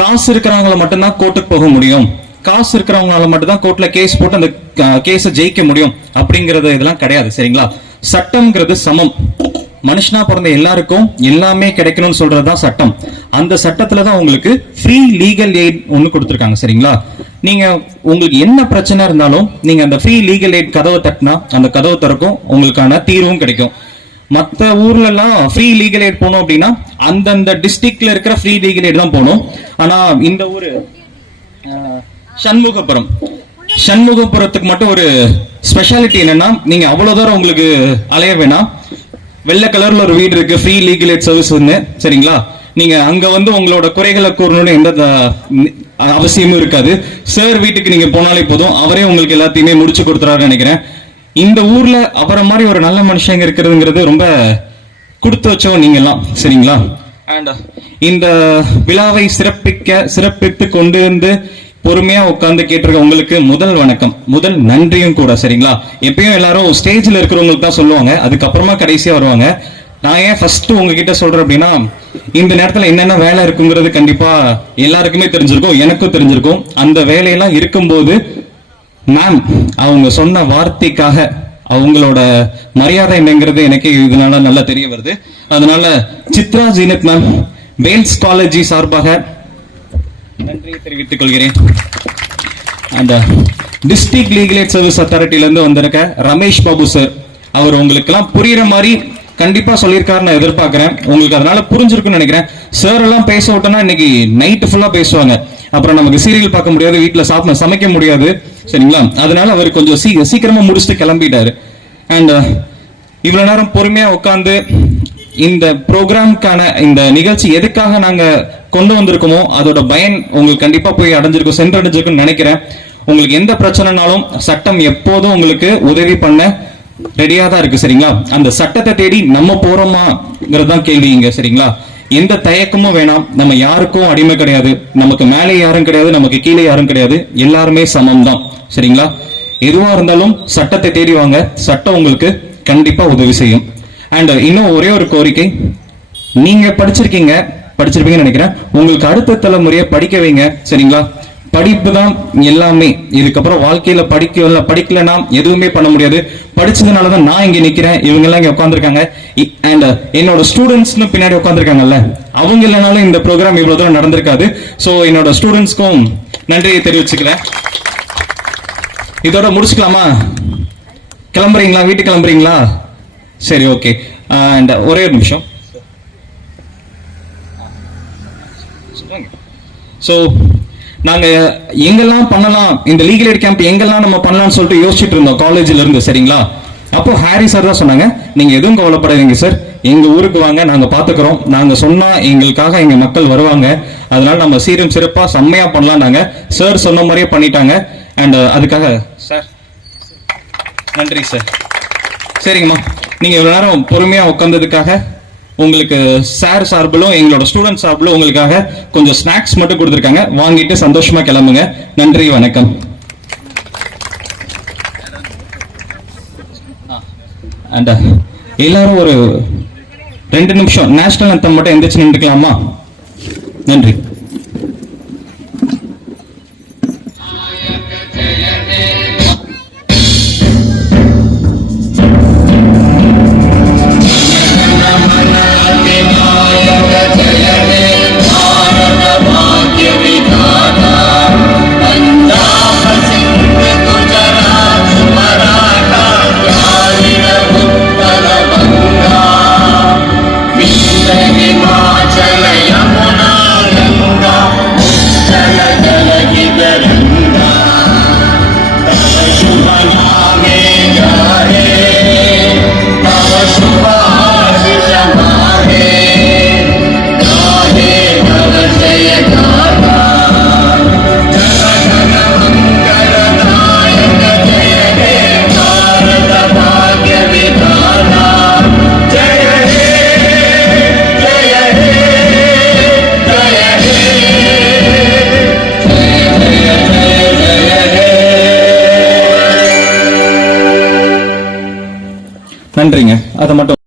காசு இருக்கிறவங்கள மட்டும்தான் கோர்ட்டுக்கு போக முடியும், காசு இருக்கிறவங்களால மட்டும்தான் கோர்ட்ல கேஸ் போட்டு அந்த கேஸை ஜெயிக்க முடியும் அப்படிங்கறது இதெல்லாம் கிடையாது. சரிங்களா? சட்டம்ங்கிறது சமம், மனுஷனா பிறந்த எல்லாருக்கும் எல்லாமே கிடைக்கணும்னு சொல்றதுதான் சட்டம். அந்த சட்டத்துல தான் உங்களுக்கு ஃப்ரீ லீகல் எய்ட் ஒன்னு கொடுத்துருக்காங்க. சரிங்களா? நீங்க உங்களுக்கு என்ன பிரச்சனை இருந்தாலும் நீங்க அந்த ஃப்ரீ லீகல் எய்ட் கதவை தட்டினா அந்த கதவை திறக்கும், உங்களுக்கான தீர்வும் கிடைக்கும். மற்ற ஊர்ல எல்லாம் ஃப்ரீ லீகல் எய்ட் போகணும் அப்படின்னா அந்தந்த டிஸ்ட்ரிக்ட்ல இருக்கிற ஃப்ரீ லீகல் எய்ட் தான் போகணும். ஆனா இந்த ஊரு சண்முகபுரத்துக்கு மட்டும் ஒரு ஸ்பெஷாலிட்டி என்னன்னா, நீங்க அவ்வளவு தூரம் உங்களுக்கு அலைய வேணாம். வெள்ளை கலர்ல ஒரு வீடு இருக்கு, ஃப்ரீ லீகல் எய்ட் சர்வீஸ். சரிங்களா? நீங்க அங்க வந்து உங்களோட குறைகளை கூறணும்னு எந்த அவசியமும் இருக்காது. சார் வீட்டுக்கு நீங்க போனாலே போதும், அவரே உங்களுக்கு எல்லாத்தையுமே முடிச்சு கொடுத்துறாருன்னு நினைக்கிறேன். இந்த ஊர்ல அவரை மாதிரி ஒரு நல்ல மனுஷங்க இருக்கிறதுங்கிறது ரொம்ப கொடுத்து வச்சவங்க நீங்க எல்லாம். சரிங்களா? அண்ட் இந்த விழாவை சிறப்பித்து கொண்டு வந்து பொறுமையா உட்கார்ந்து கேட்டிருக்க உங்களுக்கு முதல் வணக்கம், முதல் நன்றியும் கூட. சரிங்களா? எப்பயும் எல்லாரும் ஸ்டேஜ்ல இருக்கிறவங்களுக்கு தான் சொல்லுவாங்க, அதுக்கப்புறமா கடைசியா வருவாங்க. நான் ஏன் ஃபர்ஸ்ட் உங்ககிட்ட சொல்றேன் அப்படின்னா, இந்த நேரத்துல என்னென்ன வேலை இருக்குங்கிறது கண்டிப்பா எல்லாருக்குமே தெரிஞ்சிருக்கும், எனக்கும் தெரிஞ்சிருக்கும். அந்த வேலையெல்லாம் இருக்கும்போது மேம் அவங்க சொன்ன வார்த்தைக்காக அவங்களோட மரியாதை என்னங்கிறது எனக்கு இதனால நல்லா தெரிய வருது. அதனால சித்ரா ஜீனத் மேம், வேல்ஸ் காலேஜ் சார்பாக நன்றியை தெரிவித்துக் கொள்கிறேன். அந்த டிஸ்ட்ரிக்ட் லீகல் எய்ட் சர்வீஸ் அத்தாரிட்டில இருந்து வந்திருக்க ரமேஷ் பாபு சார், அவர் உங்களுக்கு எல்லாம் புரியுற மாதிரி கண்டிப்பா சொல்லியிருக்காரு நான் எதிர்பார்க்கிறேன். உங்களுக்கு அதனால புரிஞ்சிருக்குன்னு நினைக்கிறேன். சார் எல்லாம் பேச விட்டோம்னா இன்னைக்கு நைட்டு ஃபுல்லா பேசுவாங்க, அப்புறம் நமக்கு சீரியல் பார்க்க முடியாது, வீட்டுல சமைக்க முடியாது. சரிங்களா? அதனால அவர் கொஞ்சம் சீக்கிரமா முடிச்சுட்டு கிளம்பிட்டாரு. அண்ட் இவ்வளவு நேரம் பொறுமையா உட்காந்து இந்த ப்ரோக்ராம்கான இந்த நிகழ்ச்சி எதுக்காக நாங்க கொண்டு வந்திருக்கோமோ அதோட பயன் உங்களுக்கு கண்டிப்பா போய் அடைஞ்சிருக்கும், சென்றடைஞ்சிருக்குன்னு நினைக்கிறேன். உங்களுக்கு எந்த பிரச்சனைனாலும் சட்டம் எப்போதும் உங்களுக்கு உதவி பண்ண ரெடியா தான் இருக்கு. சரிங்களா? அந்த சட்டத்தை தேடி நம்ம போறோமாங்கிறதுதான் கேள்வி இங்க. சரிங்களா? எந்த தயக்கமும் வேணாம், நம்ம யாருக்கும் அடிமை கிடையாது, நமக்கு மேலே யாரும் கிடையாது, நமக்கு கீழே யாரும் கிடையாது, எல்லாருமே சமம் தான். சரிங்களா? எதுவா இருந்தாலும் சட்டத்தை தேடி வாங்க, சட்டம் உங்களுக்கு கண்டிப்பா உதவி செய்யும். அண்ட் இன்னும் ஒரே ஒரு கோரிக்கை, நீங்க படிச்சிருப்பீங்கன்னு நினைக்கிறேன், உங்களுக்கு அடுத்த தலைமுறையை படிக்க வைங்க. சரிங்களா? படிப்பு தான் எல்லாமே. இதுக்கப்புறம் வாழ்க்கையில படிக்கலன்னா எதுவுமே பண்ண முடியாது. படிச்சதுனாலதான் நான் இங்க நிக்கிறேன், இவங்க எல்லாம் இங்க உட்காந்துருக்காங்க. அண்ட் என்னோட ஸ்டூடெண்ட்ஸ்னு பின்னாடி உட்காந்துருக்காங்கல்ல, அவங்க இல்லைனாலும் இந்த ப்ரோக்ராம் இவ்வளவு தூரம் நடந்திருக்காது. ஸோ என்னோட ஸ்டூடெண்ட்ஸ்க்கும் நன்றியை தெரிவிச்சுக்கிறேன். இதோட முடிச்சுக்கலாமா? கிளம்புறீங்களா? வீட்டுக்கு கிளம்புறீங்களா? சரி, ஓகே. அண்ட் ஒரே ஒரு நிமிஷம். ஸோ நாங்க எங்கெல்லாம் பண்ணலாம், இந்த லீகல் எய்ட் கேம்ப் எங்கெல்லாம் நம்ம பண்ணலாம்னு சொல்லிட்டு யோசிச்சுட்டு இருந்தோம் காலேஜ்ல இருந்து. சரிங்களா? அப்போ ஹாரி சார் தான் சொன்னாங்க, நீங்க எதுவும் கவலைப்படாதீங்க சார், எங்க ஊருக்கு வாங்க, நாங்க பாத்துக்கிறோம், நாங்க சொன்னா எங்களுக்காக எங்க மக்கள் வருவாங்க, அதனால நம்ம சீரும் சிறப்பா செம்மையா பண்ணலாம். நாங்க சார் சொன்ன மாதிரியே பண்ணிட்டாங்க. அண்ட் அதுக்காக சார் நன்றி சார். சரிங்கம்மா, நீங்க இவ்வளவு நேரம் பொறுமையா உட்கார்ந்ததுக்காக உங்களுக்கு சார் சார்பிலும் எங்களோட ஸ்டூடெண்ட் சார்பிலும் உங்களுக்காக கொஞ்சம் ஸ்நாக்ஸ் மட்டும் கொடுத்துருக்காங்க, வாங்கிட்டு சந்தோஷமா கிளம்புங்க. நன்றி, வணக்கம். அண்ட் எல்லாரும் ஒரு 2 நிமிஷம் நேஷனல் அந்தம் மட்டும் எந்திரிச்சு நின்றுக்கலாமா? நன்றி. நன்றிங்க. அதை மட்டும்